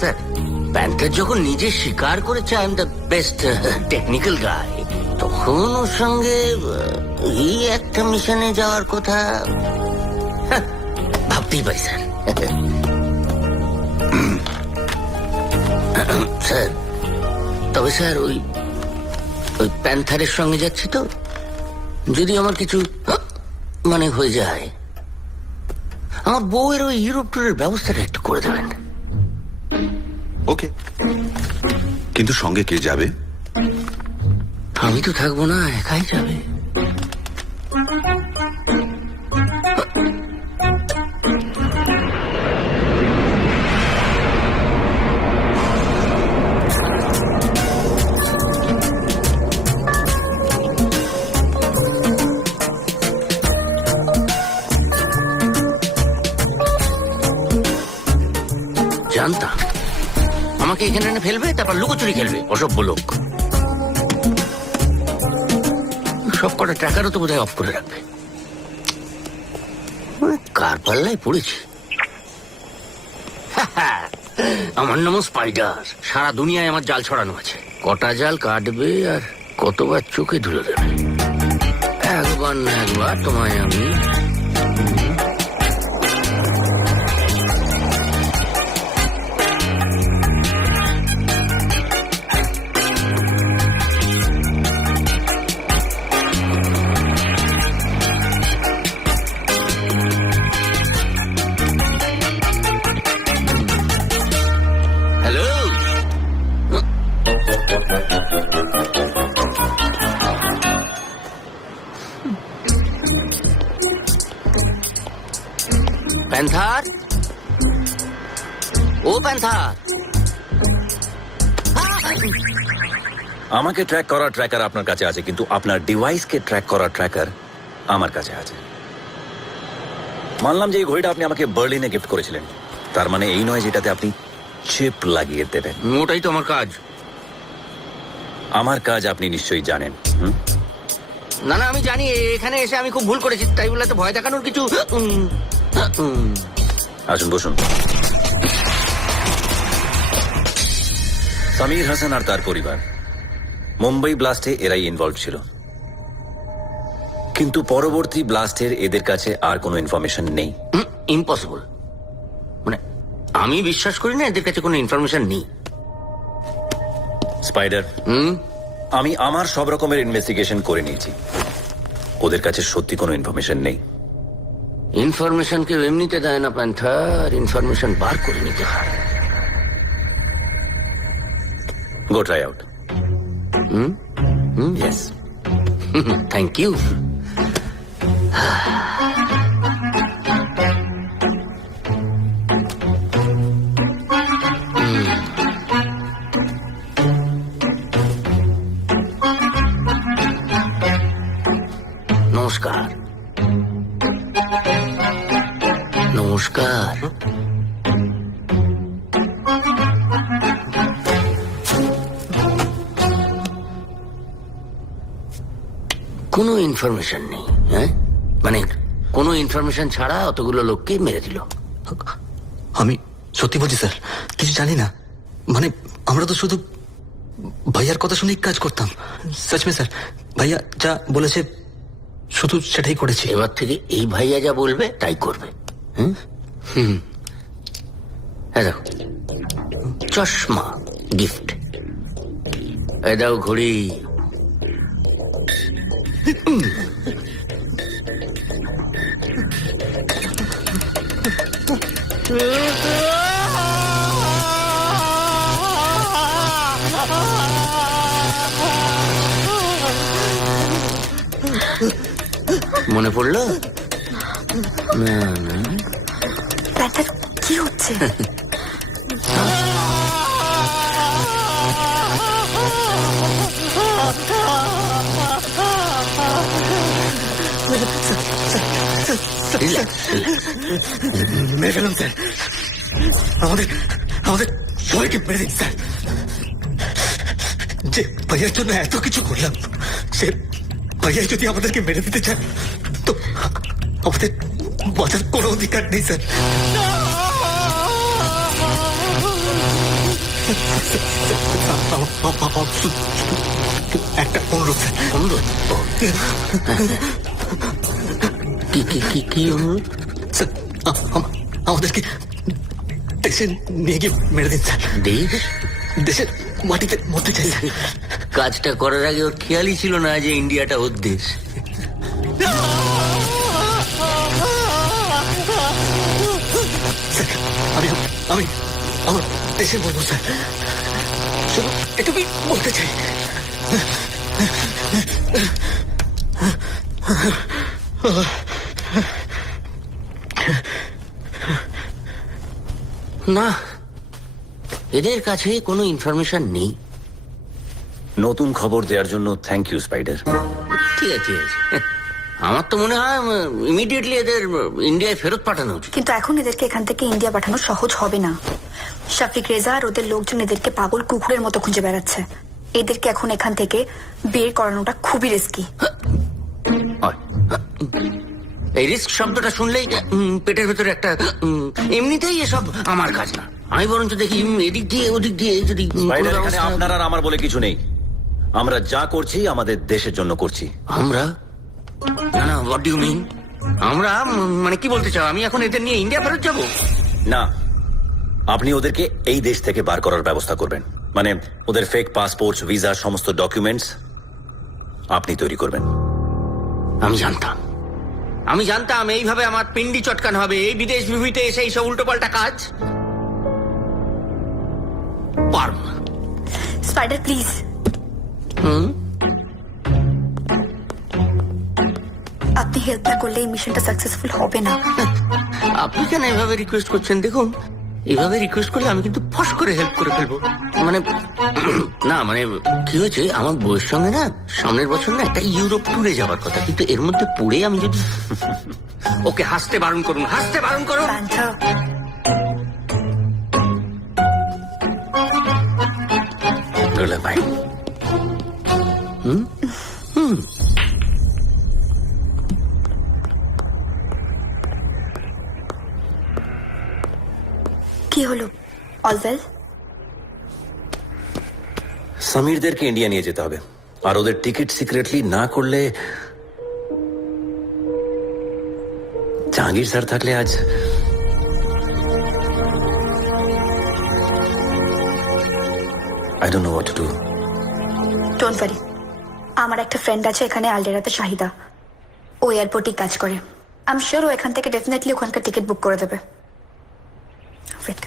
স্যার প্যান্থার যখন নিজে স্বীকার করেছে I am the best technical guy, তখন ওর সঙ্গে এই একটা মিশনে যাওয়ার কথা ভাবতেই পারি স্যার। স্যার তবে স্যার ওই প্যান্থারের সঙ্গে যাচ্ছি তো, যদি আমার কিছু মানে হয়ে যায়, আমার বউয়ের ওই ইউরোপ ট্যুরের ব্যবস্থাটা একটু করে দেবেন। ওকে, কিন্তু সঙ্গে কে যাবে? আমি তো থাকবো না, একাই যাবে। জানতাম আমাকে এখানে এনে ফেলবে, তারপর লুকোচুরি খেলবে, অসভ্য লোক। সব কটা ট্র্যাকারও তো বোধহয় অফ করে রাখবে। কার পাল্লায় পড়েছি। আমার নাম স্পাইডার, সারা দুনিয়ায় আমার জাল ছড়ানো আছে। কটা জাল কাটবে আর কতবার চোখে ধুলে দেবে, একবার না একবার তোমায় আমি। প্যান্থার, ও প্যান্থার। আমাকে ট্র্যাক করার ট্র্যাকার আপনার কাছে আছে, কিন্তু আপনার ডিভাইসকে ট্র্যাক করার ট্র্যাকার আমার কাছে আছে। মানলাম যে এই ঘড়িটা আপনি আমাকে বার্লিনে গিফট করেছিলেন, তার মানে এই নয় যেটাতে আপনি চিপ লাগিয়ে দেবেন। ওটাই তো আমার কাজ। আমার কাজ আপনি নিশ্চয়ই জানেন। না আমি জানি, এখানে এসে আমি খুব ভুল করেছি, তাই বলে তো ভয় দেখানোর কিছু। আসুন বসুন। সামির হাসান আর তার পরিবার মুম্বাই ব্লাস্টে এরাই ইনভলভ ছিল, কিন্তু পরবর্তী ব্লাস্টের এদের কাছে আর কোনো ইনফরমেশন নেই। ইম্পসিবল, মানে আমি বিশ্বাস করি না এদের কাছে কোনো ইনফরমেশন নেই। স্পাইডার, আমি আমার সব রকমের ইনভেস্টিগেশন করে নিয়েছি, ওদের কাছে সত্যি কোনো ইনফরমেশন নেই। ইনফরমেশন কেউ এমনিতে দেয় না প্যান্থার, ইনফরমেশন বার করে নিতে হয়। Go try out. Yes, thank you. নমস্কার। নমস্কার। কোনো ইনফরমেশন নেই, হ্যাঁ, মানে কোনো ইনফরমেশন ছাড়া অতগুলো লোককে মেরে দিল। আমি সত্যি বলছি স্যার, কিছু জানি না। মানে আমরা তো শুধু ভাইয়ার কথা শুনেই কাজ করতাম। সচমে স্যার, ভাইয়া যা বলেছে শুধু সেটাই করেছি। এবার থেকে এই ভাইয়া যা বলবে তাই করবে। হ্যাঁ, দেখো চশমা গিফট, এই দাও ঘড়ি। মনে পড়লো? না না, ব্যাটার কি হচ্ছে? মেরে ফেলুন স্যার। আমাদের আমাদের সবাইকে মেরে দিন স্যার। যে ভাইয়ার জন্য এত কিছু করলাম, সে ভাইয়া যদি আমাদেরকে মেরে দিতে চায় তো আমাদের বাঁচার কোনো অধিকার নেই স্যার। একটা অনুরোধ স্যার। অনুরোধ? কি অনুরোধ? স্যার আমাদেরকে দেশে নিয়ে গিয়ে মেরে দিন স্যার। দেশের মাটিতে মরতে চাই স্যার। কাজটা করার আগে ওর খেয়ালই ছিল না যে ইন্ডিয়াটা ওর দেশ। আমি আমি আমার দেশে বলবো স্যার, শুধু এটুকুই বলতে চাই। না, এদের কাছে কোনো ইনফরমেশন নেই। নতুন খবর দেওয়ার জন্য থ্যাংক ইউ স্পাইডার। ঠিক আছে, আমার তো মনে হয় ইমিডিয়েটলি এদের ইন্ডিয়ায় ফেরত পাঠানো উচিত। কিন্তু এখন এদেরকে এখান থেকে ইন্ডিয়া পাঠানো সহজ হবে না। শফিক রেজা আর ওদের লোকজন এদেরকে পাগল কুকুরের মতো খুঁজে বেড়াচ্ছে। এদেরকে এখন এখান থেকে বের করানোটা খুবই রিস্কি। এই রিস্ক শব্দটা শুনলেই পেটের ভেতরে একটা এমনিতেই এসব আমার কাজ না। আমি বরঞ্চ দেখি এদিক দিয়ে ওদিক দিয়ে যদি স্পাইডার, এখানে আপনার আর আমার বলে কিছু নেই। আমরা যা করছি আমাদের দেশের জন্য করছি। আমরা? না না, হোয়াট ডু ইউ মিন? আমরা মানে কি বলতে চাও? আমি এখন এদের নিয়ে ইন্ডিয়া ফেরত যাব? না, আপনি ওদেরকে এই দেশ থেকে বার করার ব্যবস্থা করবেন। মানে ওদের ফেক পাসপোর্ট, ভিসা, সমস্ত ডকুমেন্টস আপনি তৈরি করবেন। আমি জানতাম এইভাবে আমার পিন্ডি চটকান হবে। এই বিদেশ বিভূতিতে এসে এইসব উল্টোপাল্টা কাজ পারব না। Spider please. আপনি হেল্প না করলে এই মিশনটা সাকসেসফুল হবে না। আপনি কেন এভাবে রিকোয়েস্ট করছেন? দেখুন, এভাবে রিকোয়েস্ট করলে আমি কিন্তু ফস করে হেল্প করে ফেলবো। মানে না, মানে কি হয়েছে, আমার বউয়ের সঙ্গে না সামনের বছর না একটা ইউরোপ ট্যুরে যাওয়ার কথা, কিন্তু এর মধ্যে পড়ে আমি যদি ওকে হাসতে বারণ করুন, হাসতে বারণ করুন। কি হলো? All well? সমীরদেরকে ইন্ডিয়া নিয়ে যেতে হবে, আর ওদের টিকিট সিক্রেটলি না করলে জাহাঙ্গীর স্যার থাকলে আজ I don't know what to do. Don't worry, আমার একটা ফ্রেন্ড আছে এখানে আলডেরাতে, শাহিদা। ও এয়ারপোর্টে কাজ করে। আই এম শিওর ও এখান থেকে ডেফিনেটলি ওখানকার টিকিট বুক করে দেবে। ওয়েট।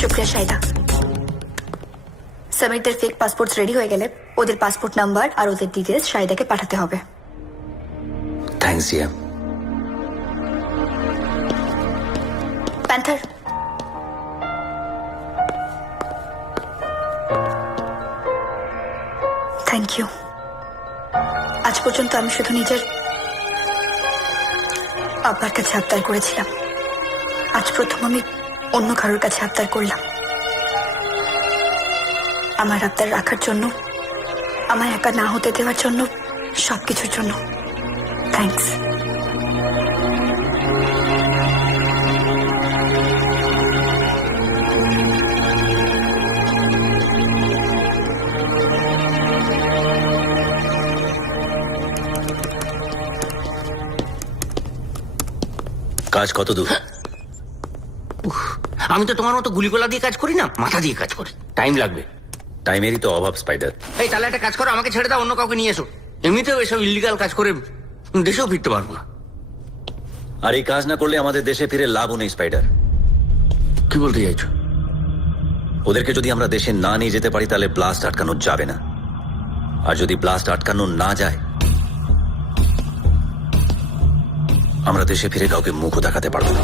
শুক্রিয়া শাহিদা। সমীরদের ফেক পাসপোর্ট রেডি হয়ে গেলে ওদের পাসপোর্ট নাম্বার আর ওদের ডিটেলস শাহিদাকে পাঠাতে হবে। Thanks Zia. Panther, thank you. আজ পর্যন্ত আমি শুধু নিজের আব্বার কাছে আবদার করেছিলাম, আজ প্রথম আমি অন্য কারোর কাছে আবদার করলাম। আমার আবদার রাখার জন্য, আমায় একা না হতে দেওয়ার জন্য, সবকিছুর জন্য থ্যাঙ্কস। কাজ কত দূর? আমি তো তোমার মতো গুলিগোলা দিয়ে কাজ করি না, মাথা দিয়ে কাজ করি। টাইম লাগবে। টাইমেরই তো অভাব স্পাইডার। এই তাহলে একটা কাজ করো, আমাকে ছেড়ে দাও, অন্য কাউকে নিয়ে এসো। এমনিতেও এসব ইলিগাল কাজ করে দেশেও ফিরতে পারবো না। আর এই কাজ না করলে আমাদের দেশে ফিরে লাভও নেই স্পাইডার। কি বলতে চাইছো? ওদেরকে যদি আমরা দেশে না নিয়ে যেতে পারি তাহলে ব্লাস্ট আটকানো যাবে না, আর যদি ব্লাস্ট আটকানো না যায় আমরা দেশে ফিরে কাউকে মুখও দেখাতে পারবো না।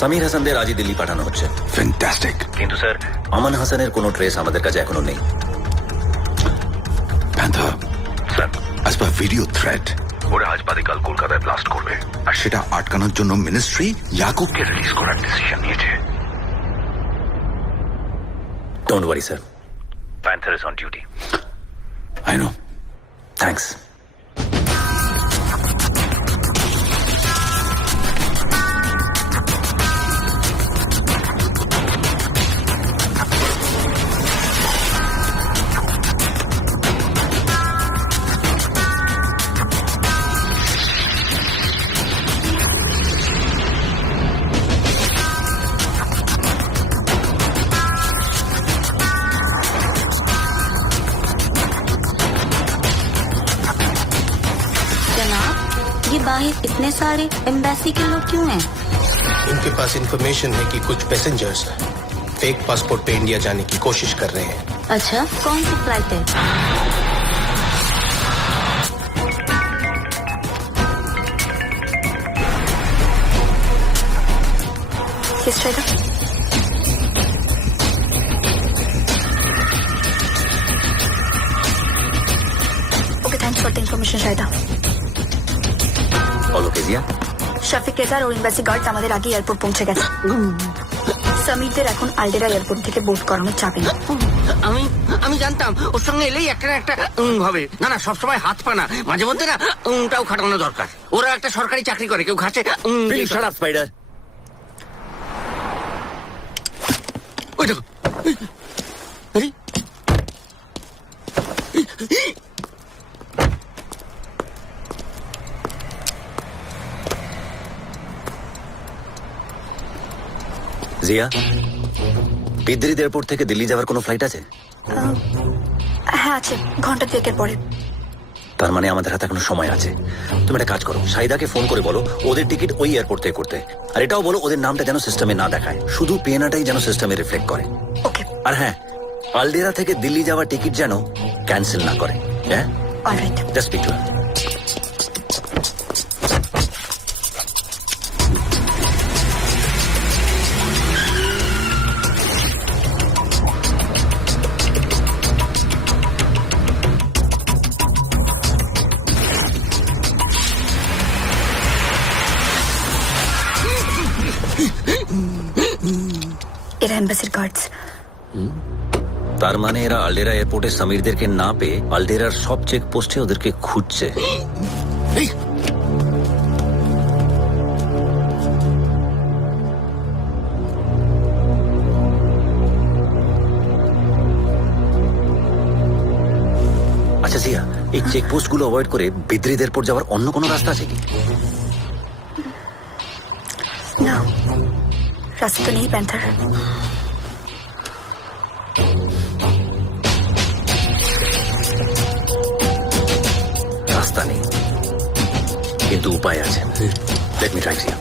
সামির হাসানদের আজই দিল্লি পাঠানো হচ্ছে। ফ্যান্টাস্টিক। কিন্তু স্যার আমান হাসানের কোনো ট্রেস আমাদের কাছে এখনো নেই। Panther, sir as per video threat, ওরা আজ বাদে কাল কলকাতায় ব্লাস্ট করবে, আর সেটা আটকানোর জন্য মিনিস্ট্রি ইয়াকুবকে রিলিজ করার ডিসিশন নিয়েছে। Don't worry sir, panther is on duty. I know. Thanks. ये बाहर इतने सारे एम्बेसी के लोग क्यों हैं? उनके पास इंफॉर्मेशन है कि कुछ पैसेंजर्स फेक पासपोर्ट पे इंडिया जाने की कोशिश कर रहे हैं। अच्छा, कौन सी फ्लाइट है? किस train? Okay, thanks for the information Shayda. বলো কেজিয়া। শফিক রেজার ও এম্বাসি গার্ড আমাদের আগে এয়ারপোর্ট পৌঁছে গেছে। সমীরদের এখন আলডেরা এয়ারপোর্ট থেকে বোর্ড করানো চাপে না। আমি জানতাম ওর সঙ্গে এলেই একটা না একটা হবে। না না, সবসময় হাত পা না, মাঝে মধ্যে না টাও খাটানো দরকার। ওরা একটা সরকারি চাকরি করে, কেউ ঘাটে। Shut up spider. ওই দেখো, আরে জিয়া, বিদ্রিদ এয়ারপোর্ট থেকে দিল্লি যাওয়ার কোনো ফ্লাইট আছে? হ্যাঁ আছে, ঘন্টা দুয়েকের পরে। তার মানে আমাদের হাতে এখনো সময় আছে। তুমি একটা কাজ করো, সাইদাকে ফোন করে বলো ওদের টিকিট ওই এয়ারপোর্ট থেকে করতে। আর এটাও বলো ওদের নামটা যেন সিস্টেমে না দেখায়, শুধু পেনাটাই যেন সিস্টেমে রিফ্লেক্ট করে। ওকে। আর হ্যাঁ, আলডেরা থেকে দিল্লি যাওয়ার টিকিট যেন ক্যান্সেল না করে। হ্যাঁ, অলরাইট। Just speak to. এরা এম্বাসির গার্ডস। তার মানে এরা আলডেরা এয়ারপোর্টে সমীরদেরকে না পেয়ে আলডেরার সব চেক পোস্টে ওদেরকে খুঁজছে। আচ্ছা জিয়া, এই চেক পোস্ট গুলো অ্যাভয়েড করে বিদ্রিদ এয়ারপোর্ট যাওয়ার অন্য কোনো রাস্তা আছে কি? না, রাস্তা তো নেই প্যান্থার। রাস্তা নেই, কিন্তু উপায় আছে। Let me try Zia.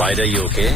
Spider, you okay?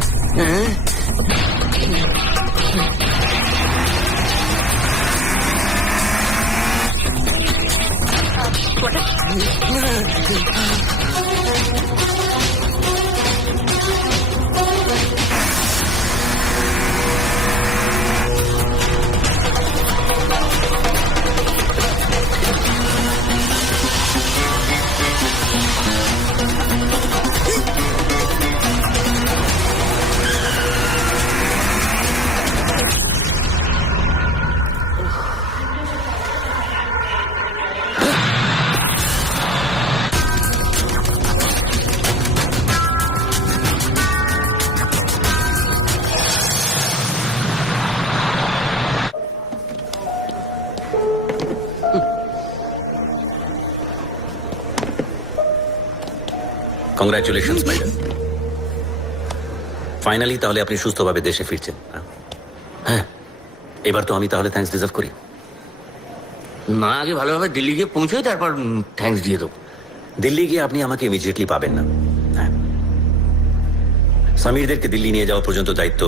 Congratulation spider. Finally তাহলে আপনি সুস্থভাবে দেশে ফিরছেন। হ্যাঁ, এবার তো আমি তাহলে থ্যাঙ্কস ডিজার্ভ করি। না, আগে ভালোভাবে দিল্লি গিয়ে পৌঁছে তারপর থ্যাঙ্কস দিয়ে দেবো। দিল্লি গিয়ে আপনি আমাকে ইমিডিয়েটলি পাবেন না। হ্যাঁ, সমীরদেরকে দিল্লি নিয়ে যাওয়া পর্যন্ত দায়িত্ব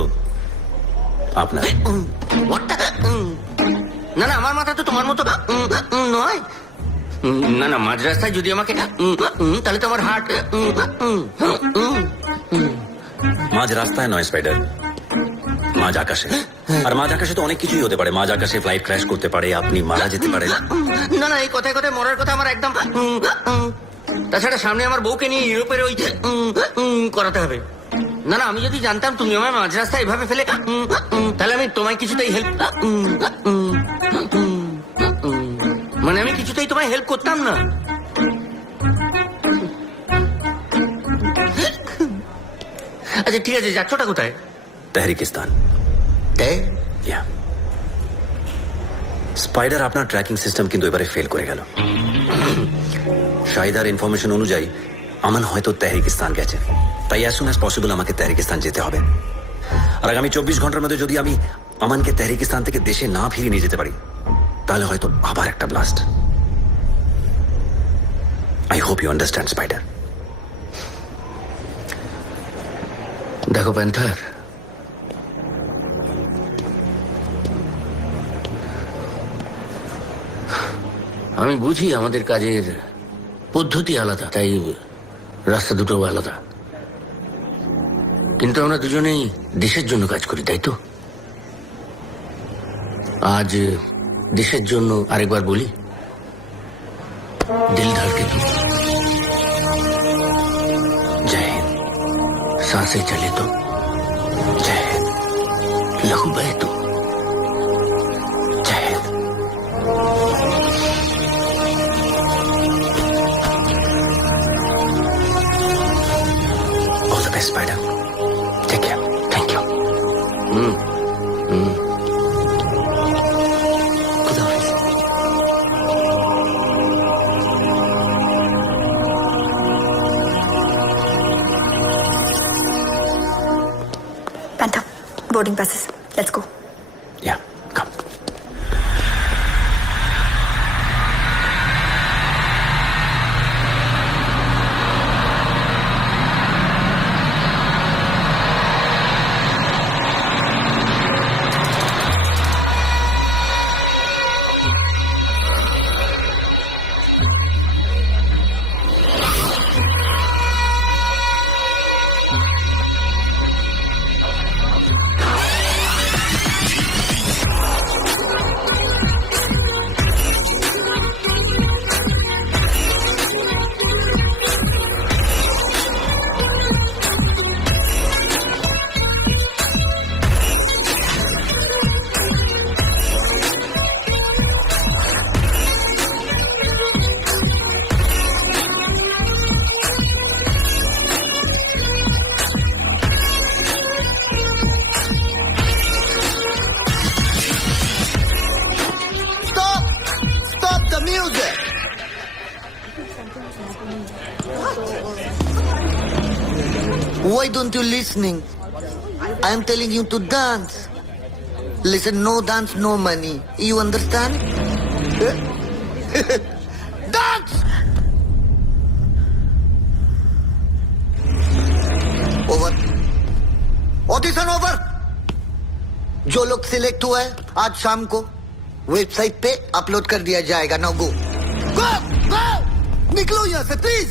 আপনার। না না, আমার মাথা তো তোমার মতো নয়। না না, মাঝ রাস্তায় যদি আমাকে তাহলে তো আমার হার্ট। মাঝ রাস্তায় নয় স্পাইডার, মাঝ আকাশে। আর মাঝ আকাশে তো অনেক কিছুই হতে পারে। মাঝ আকাশে ফ্লাইট ক্র্যাশ করতে পারে, আপনি মারা যেতে পারেন। না না, এই কথায় কথায় মরার কথা আমার একদম। তাছাড়া সামনে আমার বউকে নিয়ে ইউরোপের ওই করাতে হবে। না না, আমি যদি জানতাম তুমি আমার মাঝ রাস্তায় এভাবে ফেলে, তাহলে আমি তোমায় কিছুতেই হেল্প, মানে আমি কিছুতেই তোমায় হেল্প করতাম না। আচ্ছা ঠিক আছে, যাচ্ছটা কোথায়? তেহরিকিস্তান। স্পাইডার, আপনার ট্র্যাকিং সিস্টেম কিন্তু এবারে ফেল করে গেল। শাহিদার ইনফরমেশন অনুযায়ী আমান হয়তো তেহরিকিস্তান গেছে। তাই অ্যাজ সুন অ্যাজ পসিবল আমাকে তেহরিকিস্তান যেতে হবে। আর আগামী 24 ঘন্টার মধ্যে যদি আমি আমানকে তেহরিকিস্তান থেকে দেশে না ফিরিয়ে নিয়ে যেতে পারি, তাহলে হয়তো আবার একটা blast. I hope you understand spider. দেখো প্যান্থার, আমি বুঝি আমাদের কাজের পদ্ধতি আলাদা, তাই রাস্তা দুটো আলাদা, কিন্তু আমরা দুজনেই দেশের জন্য কাজ করি, তাই তো? আজ দেশের জন্য আরেকবার বলি, দিল ধড়কে তো, জয় হিন্দ। सांसें चले तो, जय हिंद। लहू बहे तो, जय Hind. All the best, Spider. Take care. Thank you. खुदा हाफिज। Panther, boarding passes. Let's go. Yeah, come. Stop the music! Why don't you listening? I am telling you to dance. Listen, no dance, no money. You understand? Dance! Over. Audition over. जो लोग select हुआ है आज शाम को website पे upload कर दिया जाएगा. नाउ गो गो गो, निकलो यहाँ से प्लीज.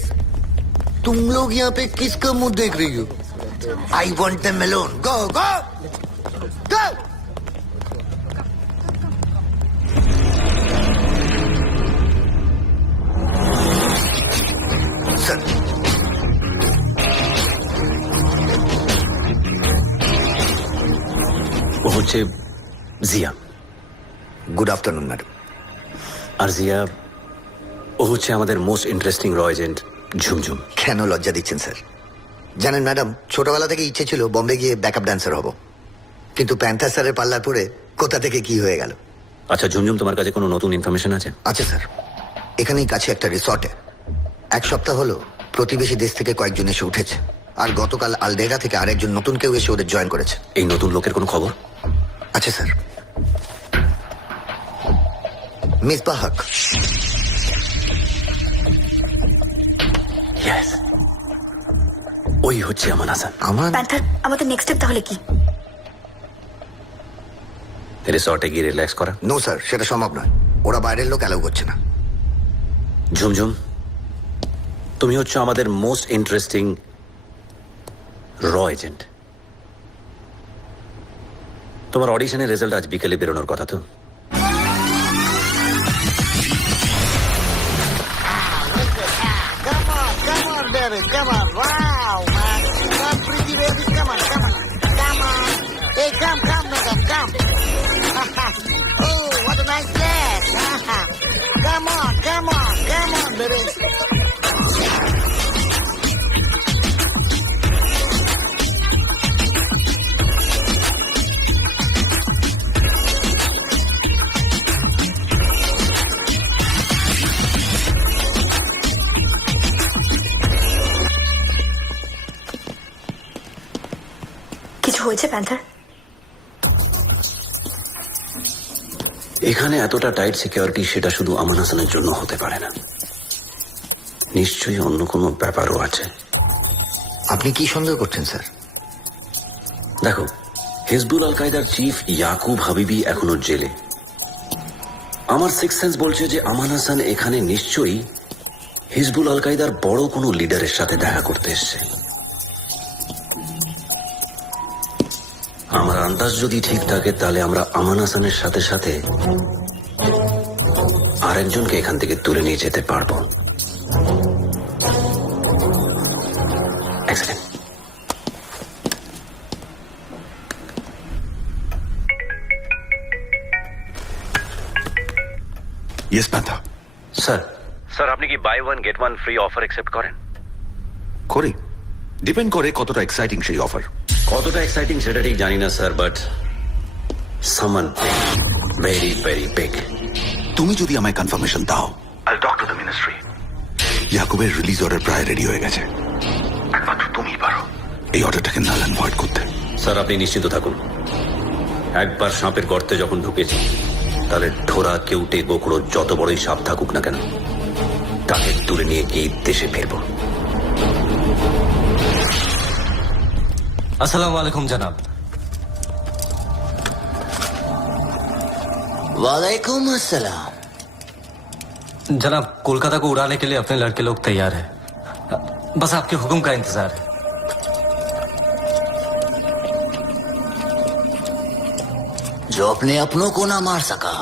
तुम लोग यहाँ पे किसका मुंह देख रही हो? I want them alone. Go go go. Sir ও হচ্ছে জিয়া। Good afternoon madam. আর জিয়া, ও হচ্ছে আমাদের মোস্ট ইন্টারেস্টিং র এজেন্ট ঝুমঝুম। কেন লজ্জা দিচ্ছেন স্যার? জানেন ম্যাডাম, ছোটবেলা থেকে ইচ্ছে ছিল বম্বে গিয়ে ব্যাকআপ ড্যান্সার হব, কিন্তু প্যান্থার স্যারের পাল্লার পরে কোথা থেকে কি হয়ে গেল। আচ্ছা ঝুমঝুম, তোমার কাছে কোনো নতুন ইনফরমেশন আছে? আচ্ছা স্যার, এখানেই কাছে একটা রিসর্টে 1 সপ্তাহ হলো প্রতিবেশী দেশ থেকে কয়েকজন এসে উঠেছে, আর গতকাল আলডেরা থেকে আরেকজন নতুন কেউ এসে ওদের জয়েন করেছে। এই নতুন লোকের কোনো খবর? আচ্ছা স্যার। মিসবাহ হক। Yes. ওই হচ্ছে আমান হাসান। আমার প্যান্থার, আমাদের নেক্সট স্টেপ তাহলে কি? রিসর্টে গিয়ে রিল্যাক্স করা। নো স্যার, সেটা সম্ভব নয়। ওরা বাইরের লোক অ্যালাউ করছে না। ঝুমঝুম, তুমি হচ্ছে আমাদের মোস্ট ইন্টারেস্টিং র এজেন্ট। তোমার অডিশনের রেজাল্ট আজ বিকেলে বেরোনোর কথা তো? Baby, come on, wow, man. Come, pretty baby, come on, come on. Come on. Hey, come, madam, come. Oh, what a nice leg. Come on, baby. কিছু হয়েছে প্যান্থার? এখানে এতটা টাইট সিকিউরিটি সেটা শুধু আমান হাসানের জন্য হতে পারে না, নিশ্চয়ই অন্য কোনো ব্যাপারও আছে। আপনি কি সন্দেহ করছেন স্যার? দেখো, হিজবুল আল কায়দার চিফ ইয়াকুব হাবিবি এখনো জেলে। আমার সিক্স সেন্স বলছে যে আমান হাসান এখানে নিশ্চয়ই হিজবুল আল কায়দার বড় কোনো লিডারের সাথে দেখা করতে এসছে। আমার আন্দাজ যদি ঠিক থাকে তাহলে আমরা আমান হাসানের সাথে সাথে আরেকজনকে এখান থেকে তুলে নিয়ে যেতে পারবো। Excellent. ইয়েস প্যান্থা। স্যার আপনি কি buy one get one free offer accept করেন? করি, ডিপেন্ড করে কতটা এক্সাইটিং সেই অফার। কতটা এক্সাইটিং সেটা ঠিক জানি না sir, but someone very very big. তুমি যদি আমায় কনফার্মেশন দাও, I talk to the ministry. ইয়াকুবের রিলিজ অর্ডার প্রায় রেডি হয়ে গেছে, একমাত্র তুমিই পারো এই অর্ডারটাকে নাল অ্যান্ড ভয়েড করতে। স্যার আপনি নিশ্চিত থাকুন, একবার সাপের গর্তে যখন ঢুকেছি তাহলে ঢোরা কেউটে গোকড়ো যত বড়ই সাপ থাকুক না কেন তাকে তুলে নিয়ে গিয়ে দেশে ফিরবো। अस्सलाम वालेकुम जनाब। वालेकुम अस्सलाम। जनाब, कोलकाता को उड़ाने के लिए अपने लड़के लोग तैयार हैं। बस आपके हुक्म का इंतजार है। जो अपने अपनों को ना मार सका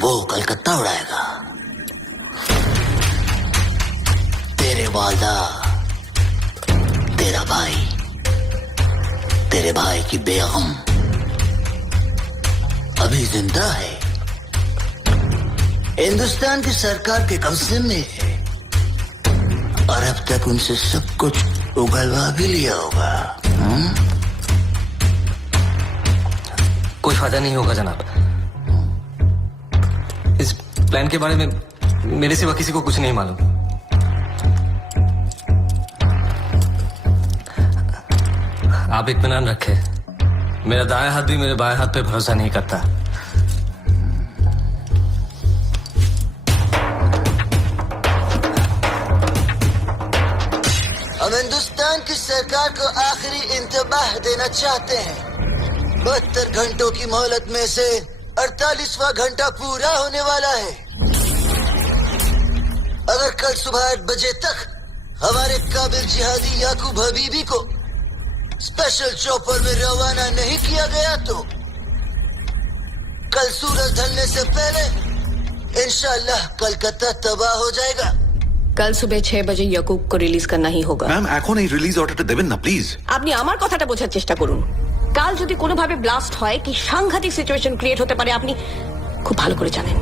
वो कलकत्ता उड़ाएगा। तेरे वालदा, तेरा भाई, तेरे भाई की बेगम अभी जिंदा है, हिंदुस्तान की सरकार के कब्जे में है, और अब तक उनसे सब कुछ उगलवा भी लिया होगा। कोई फायदा नहीं होगा जनाब। इस प्लान के बारे में मेरे सिवा किसी को कुछ नहीं मालूम। आप इत्मीनान रखे, मेरा दाएं हाथ भी मेरे बाएं हाथ पे भरोसा नहीं करता। हम हिंदुस्तान की सरकार को आखिरी इंतबाह देना चाहते हैं। 72 घंटों की मोहलत में से 48वां घंटा पूरा होने वाला है। अगर कल सुबह 8 बजे तक हमारे काबिल जिहादी याकूब हबीबी को स्पेशल चॉपर में रवाना नहीं किया गया तो कल सूरज ढलने से पहले इंशाअल्लाह कलकत्ता तबाह हो जाएगा। कल सुबह 6 बजे याकूब को रिलीज करना ही होगा। ম্যাম এখন এই রিলিজ অর্ডারটা দেবেন না প্লিজ। আপনি আমার কথাটা বোঝার চেষ্টা করুন। কাল যদি কোনোভাবে ব্লাস্ট হয় কি সাংঘাতিক সিচুয়েশন ক্রিয়েট হতে পারে আপনি খুব ভালো করে জানেন।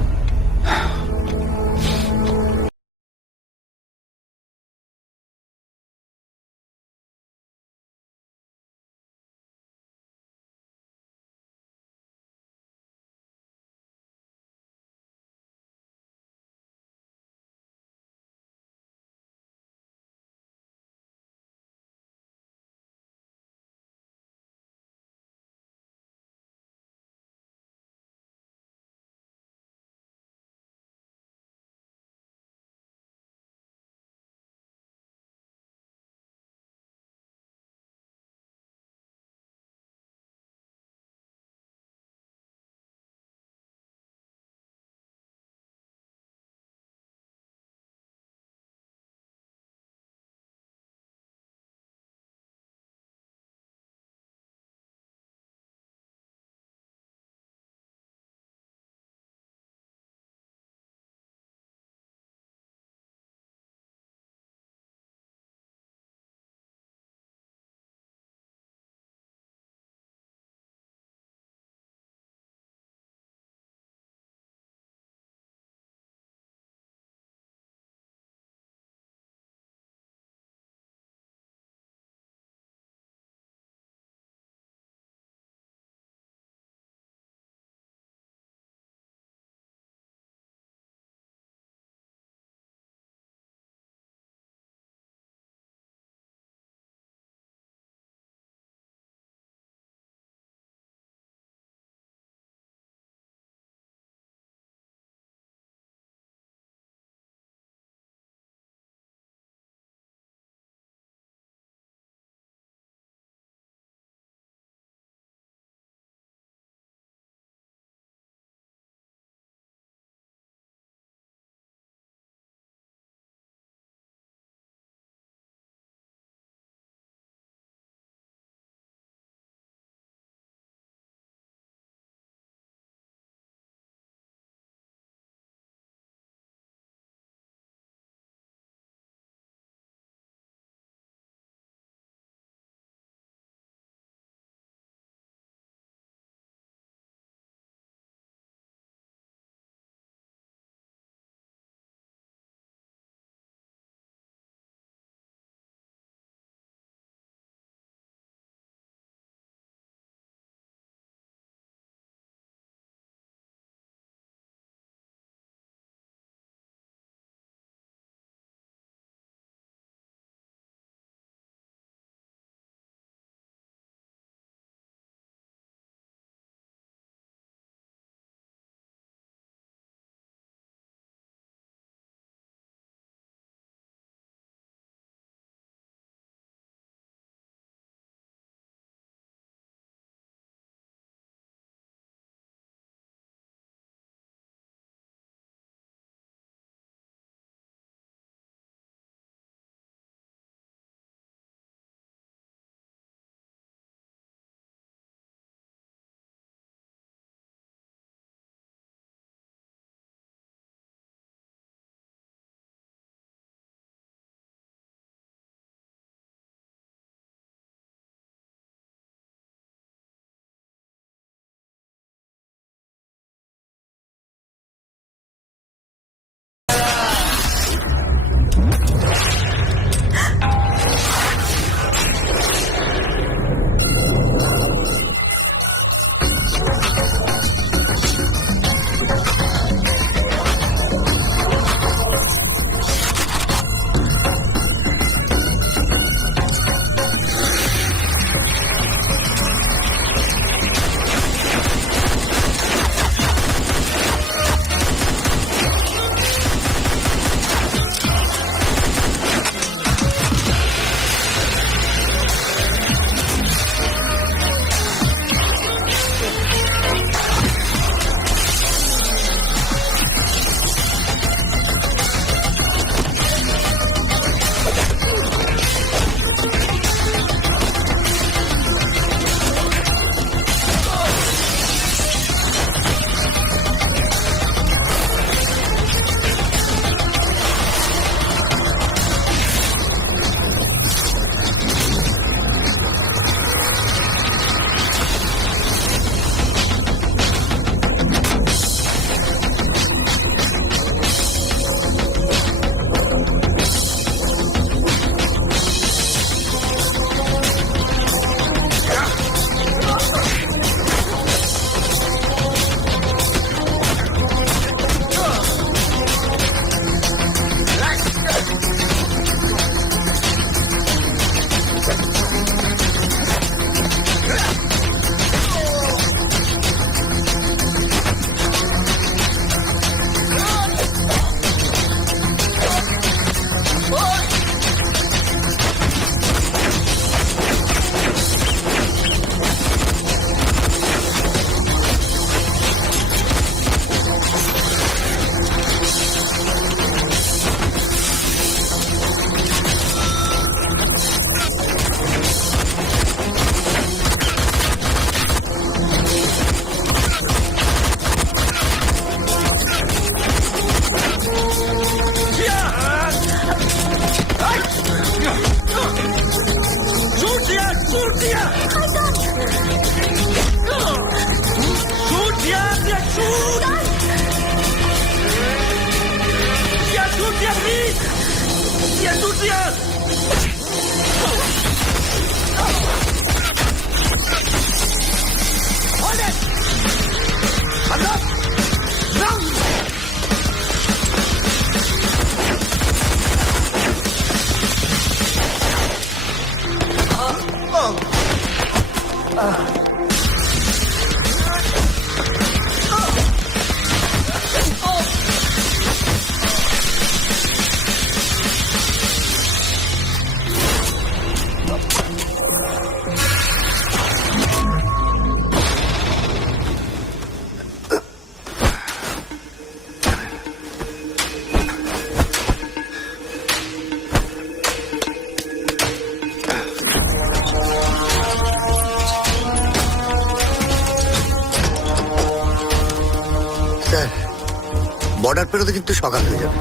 বর্ডার পেরোতে কিন্তু সকাল হয়ে যাবে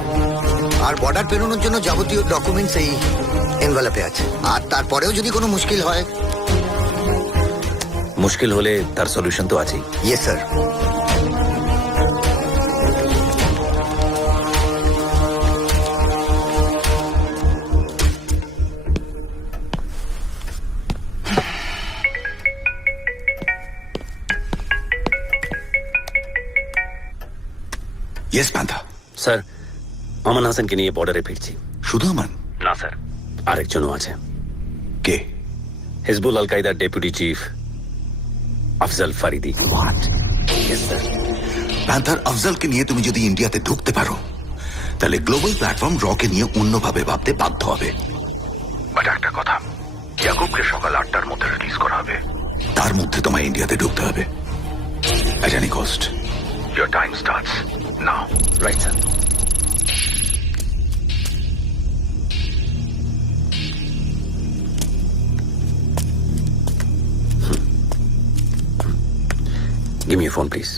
আর বর্ডার পেরোনোর জন্য যাবতীয় ডকুমেন্টস এই এনভেলপে আছে আর তারপরেও যদি কোনো মুশকিল হয় মুশকিল হলে তার সলিউশন তো আছেই। Yes sir. ইয়েস পান্থা। স্যার, আমান হাসানকে নিয়ে বর্ডারে ফিরছি। শুধু আমান? না স্যার, আরেকজনও আছে। কে? হিজবুল আল কায়দার deputy chief Afzal Faridi. What? Yes sir. Panther আফজালকে নিয়ে তুমি যদি ইন্ডিয়াতে ঢুকতে পারো তাহলে গ্লোবাল প্ল্যাটফর্ম রকে নিয়ে অন্যভাবে ভাবতে বাধ্য হবে। বাট একটা কথা, ইয়াকুবকে সকাল 8টার মধ্যে রিলিজ করা হবে। তার মধ্যে তোমায় ইন্ডিয়াতে ঢুকতে হবে। At any cost. Your time starts now. Right, sir. Give me your phone, please.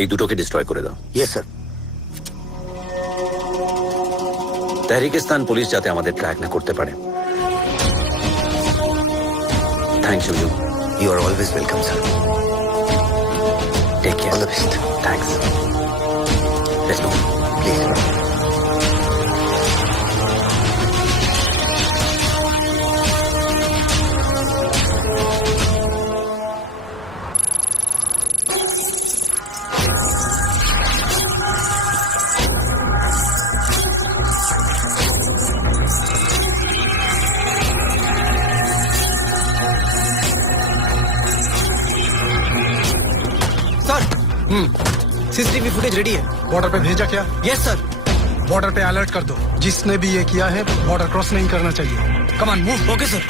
এই দুটোকে ডিস্ট্রয় করে দাও। Yes sir. তাহরিকিস্তান পুলিশ যাতে আমাদের ট্র্যাক না করতে পারে। Thanks you. You are always welcome sir. Take care. All the best. Thanks. Let's go. Please. CCTV footage ready है। बॉर्डर पे भेजा क्या? Yes sir. बॉर्डर पे अलर्ट कर दो, जिसने भी ये किया है बॉर्डर क्रॉस नहीं करना चाहिए। Come on move. Okay sir.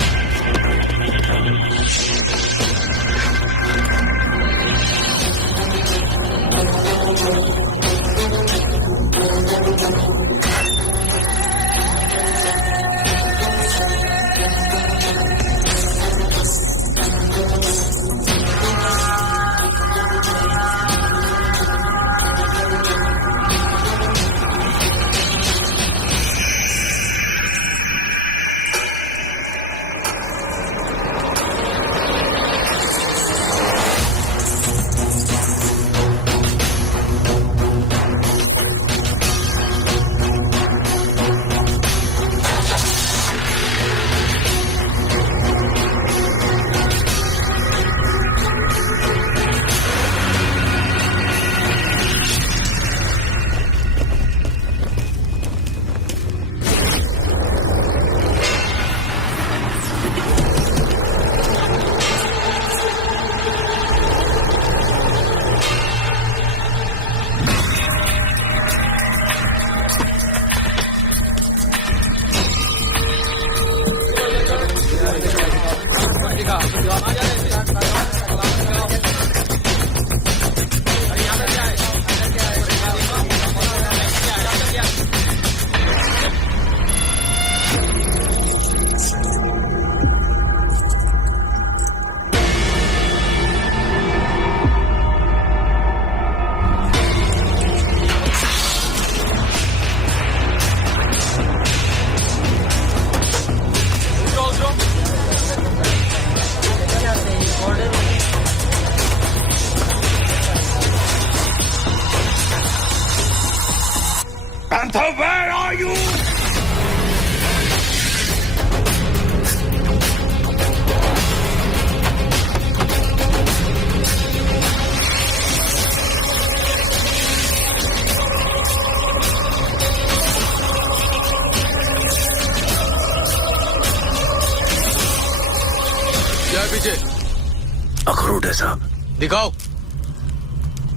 नीचे। अखरोट है साहब। दिखाओ।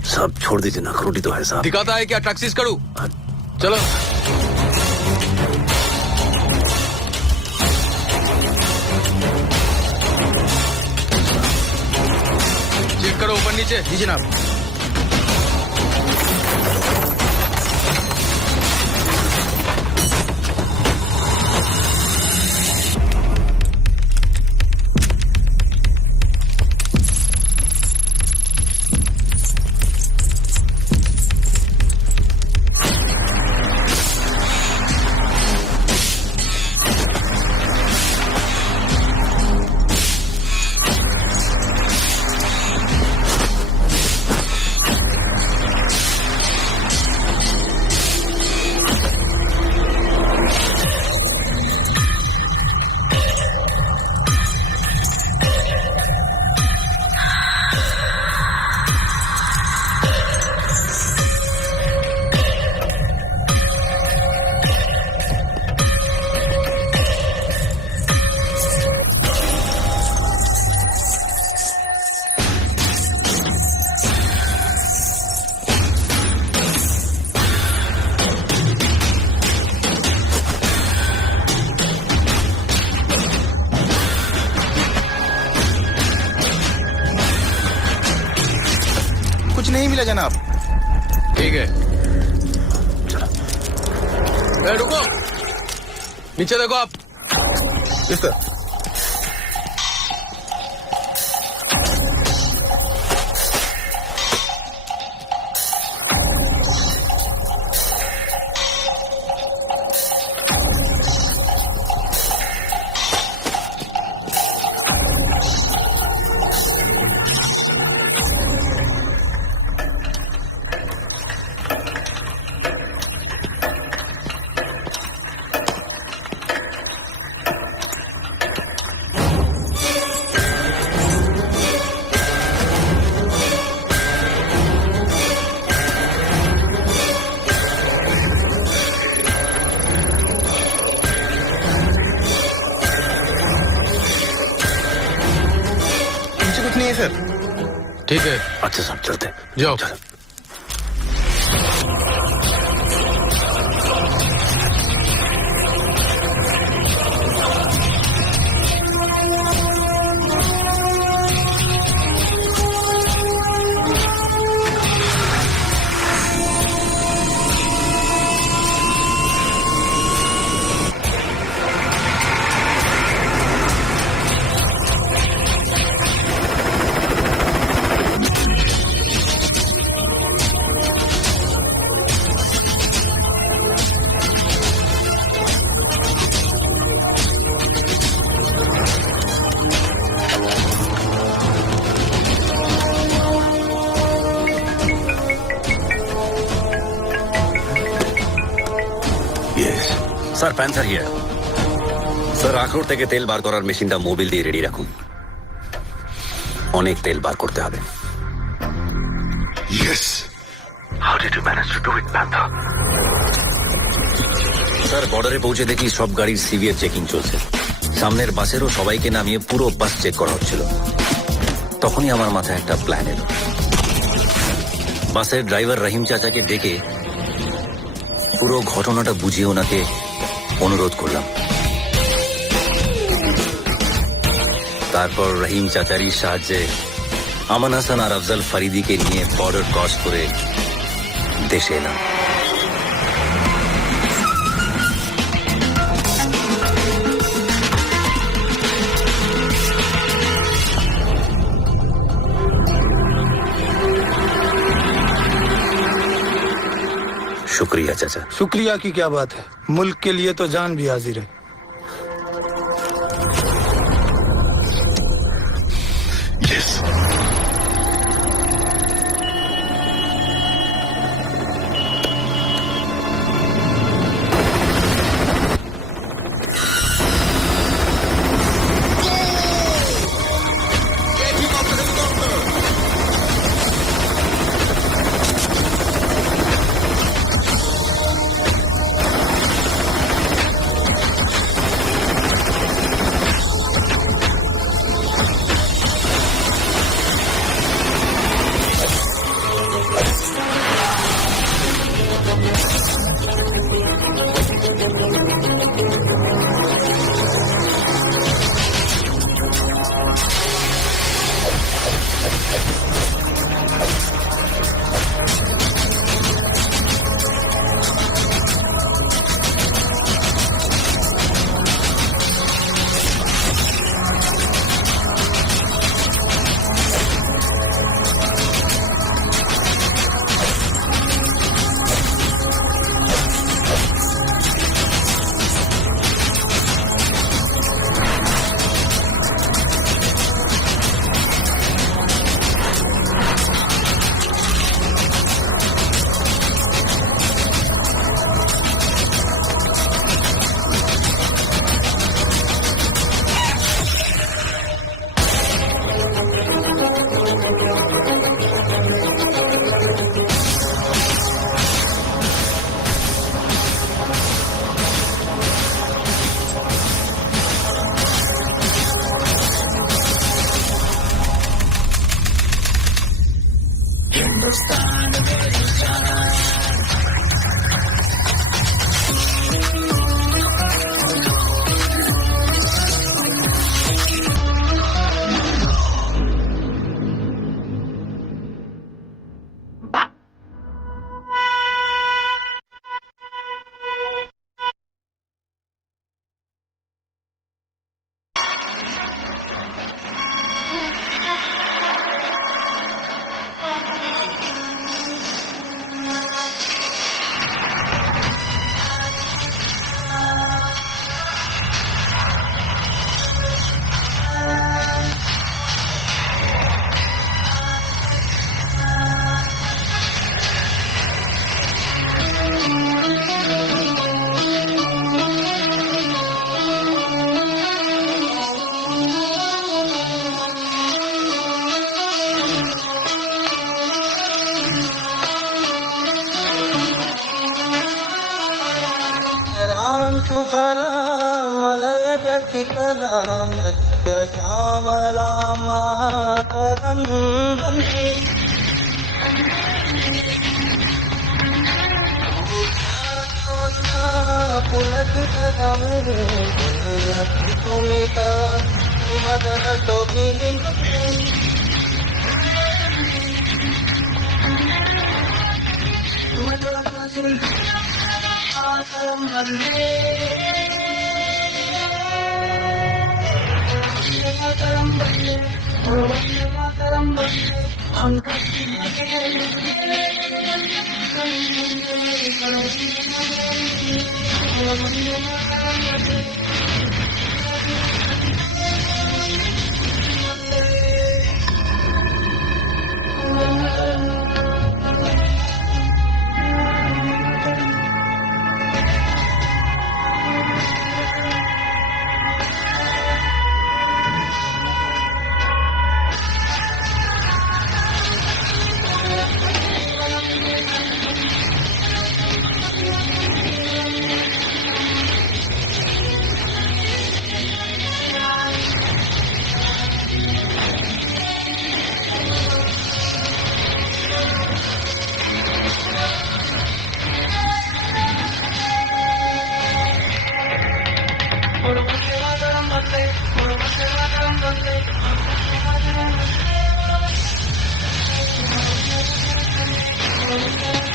सब छोड़ दीजिए ना, अखरोट ही तो है साहब। दिखाता है क्या? टैक्सीज करूं? चलो। चेक करो ऊपर नीचे। जी जनाब। कुछ नहीं मिला जनाब। ठीक है, रुको, नीचे देखो आप। Yes sir. ठीक है, अच्छा साहब चलते जाओ। Sir panther here. স্যার আখরোট থেকে তেল বার করার মেশিনটা মোবিল দিয়ে রেডি রাখুন, অনেক তেল বার করতে হবে। Yes. How did you manage to do it, Panther? Sir বর্ডারে পৌঁছে দেখি সব গাড়ির সিভিআর চেকিং চলছে, সামনের বাসেরও সবাইকে নামিয়ে পুরো বাস চেক করা হচ্ছিল। তখনই আমার মাথায় একটা প্ল্যান এলো। বাসের ড্রাইভার রহিম চাচাকে ডেকে পুরো ঘটনাটা বুঝিয়ে ওনাকে অনুরোধ করলাম। তারপর রহিম চাচারির সাহায্যে আমান হাসান আর আফজাল ফরিদিকে নিয়ে বর্ডার ক্রস করে দেশে এলাম। शुक्रिया चाचा। शुक्रिया की क्या बात है, मुल्क के लिए तो जान भी हाजिर है। Yes. Thank you.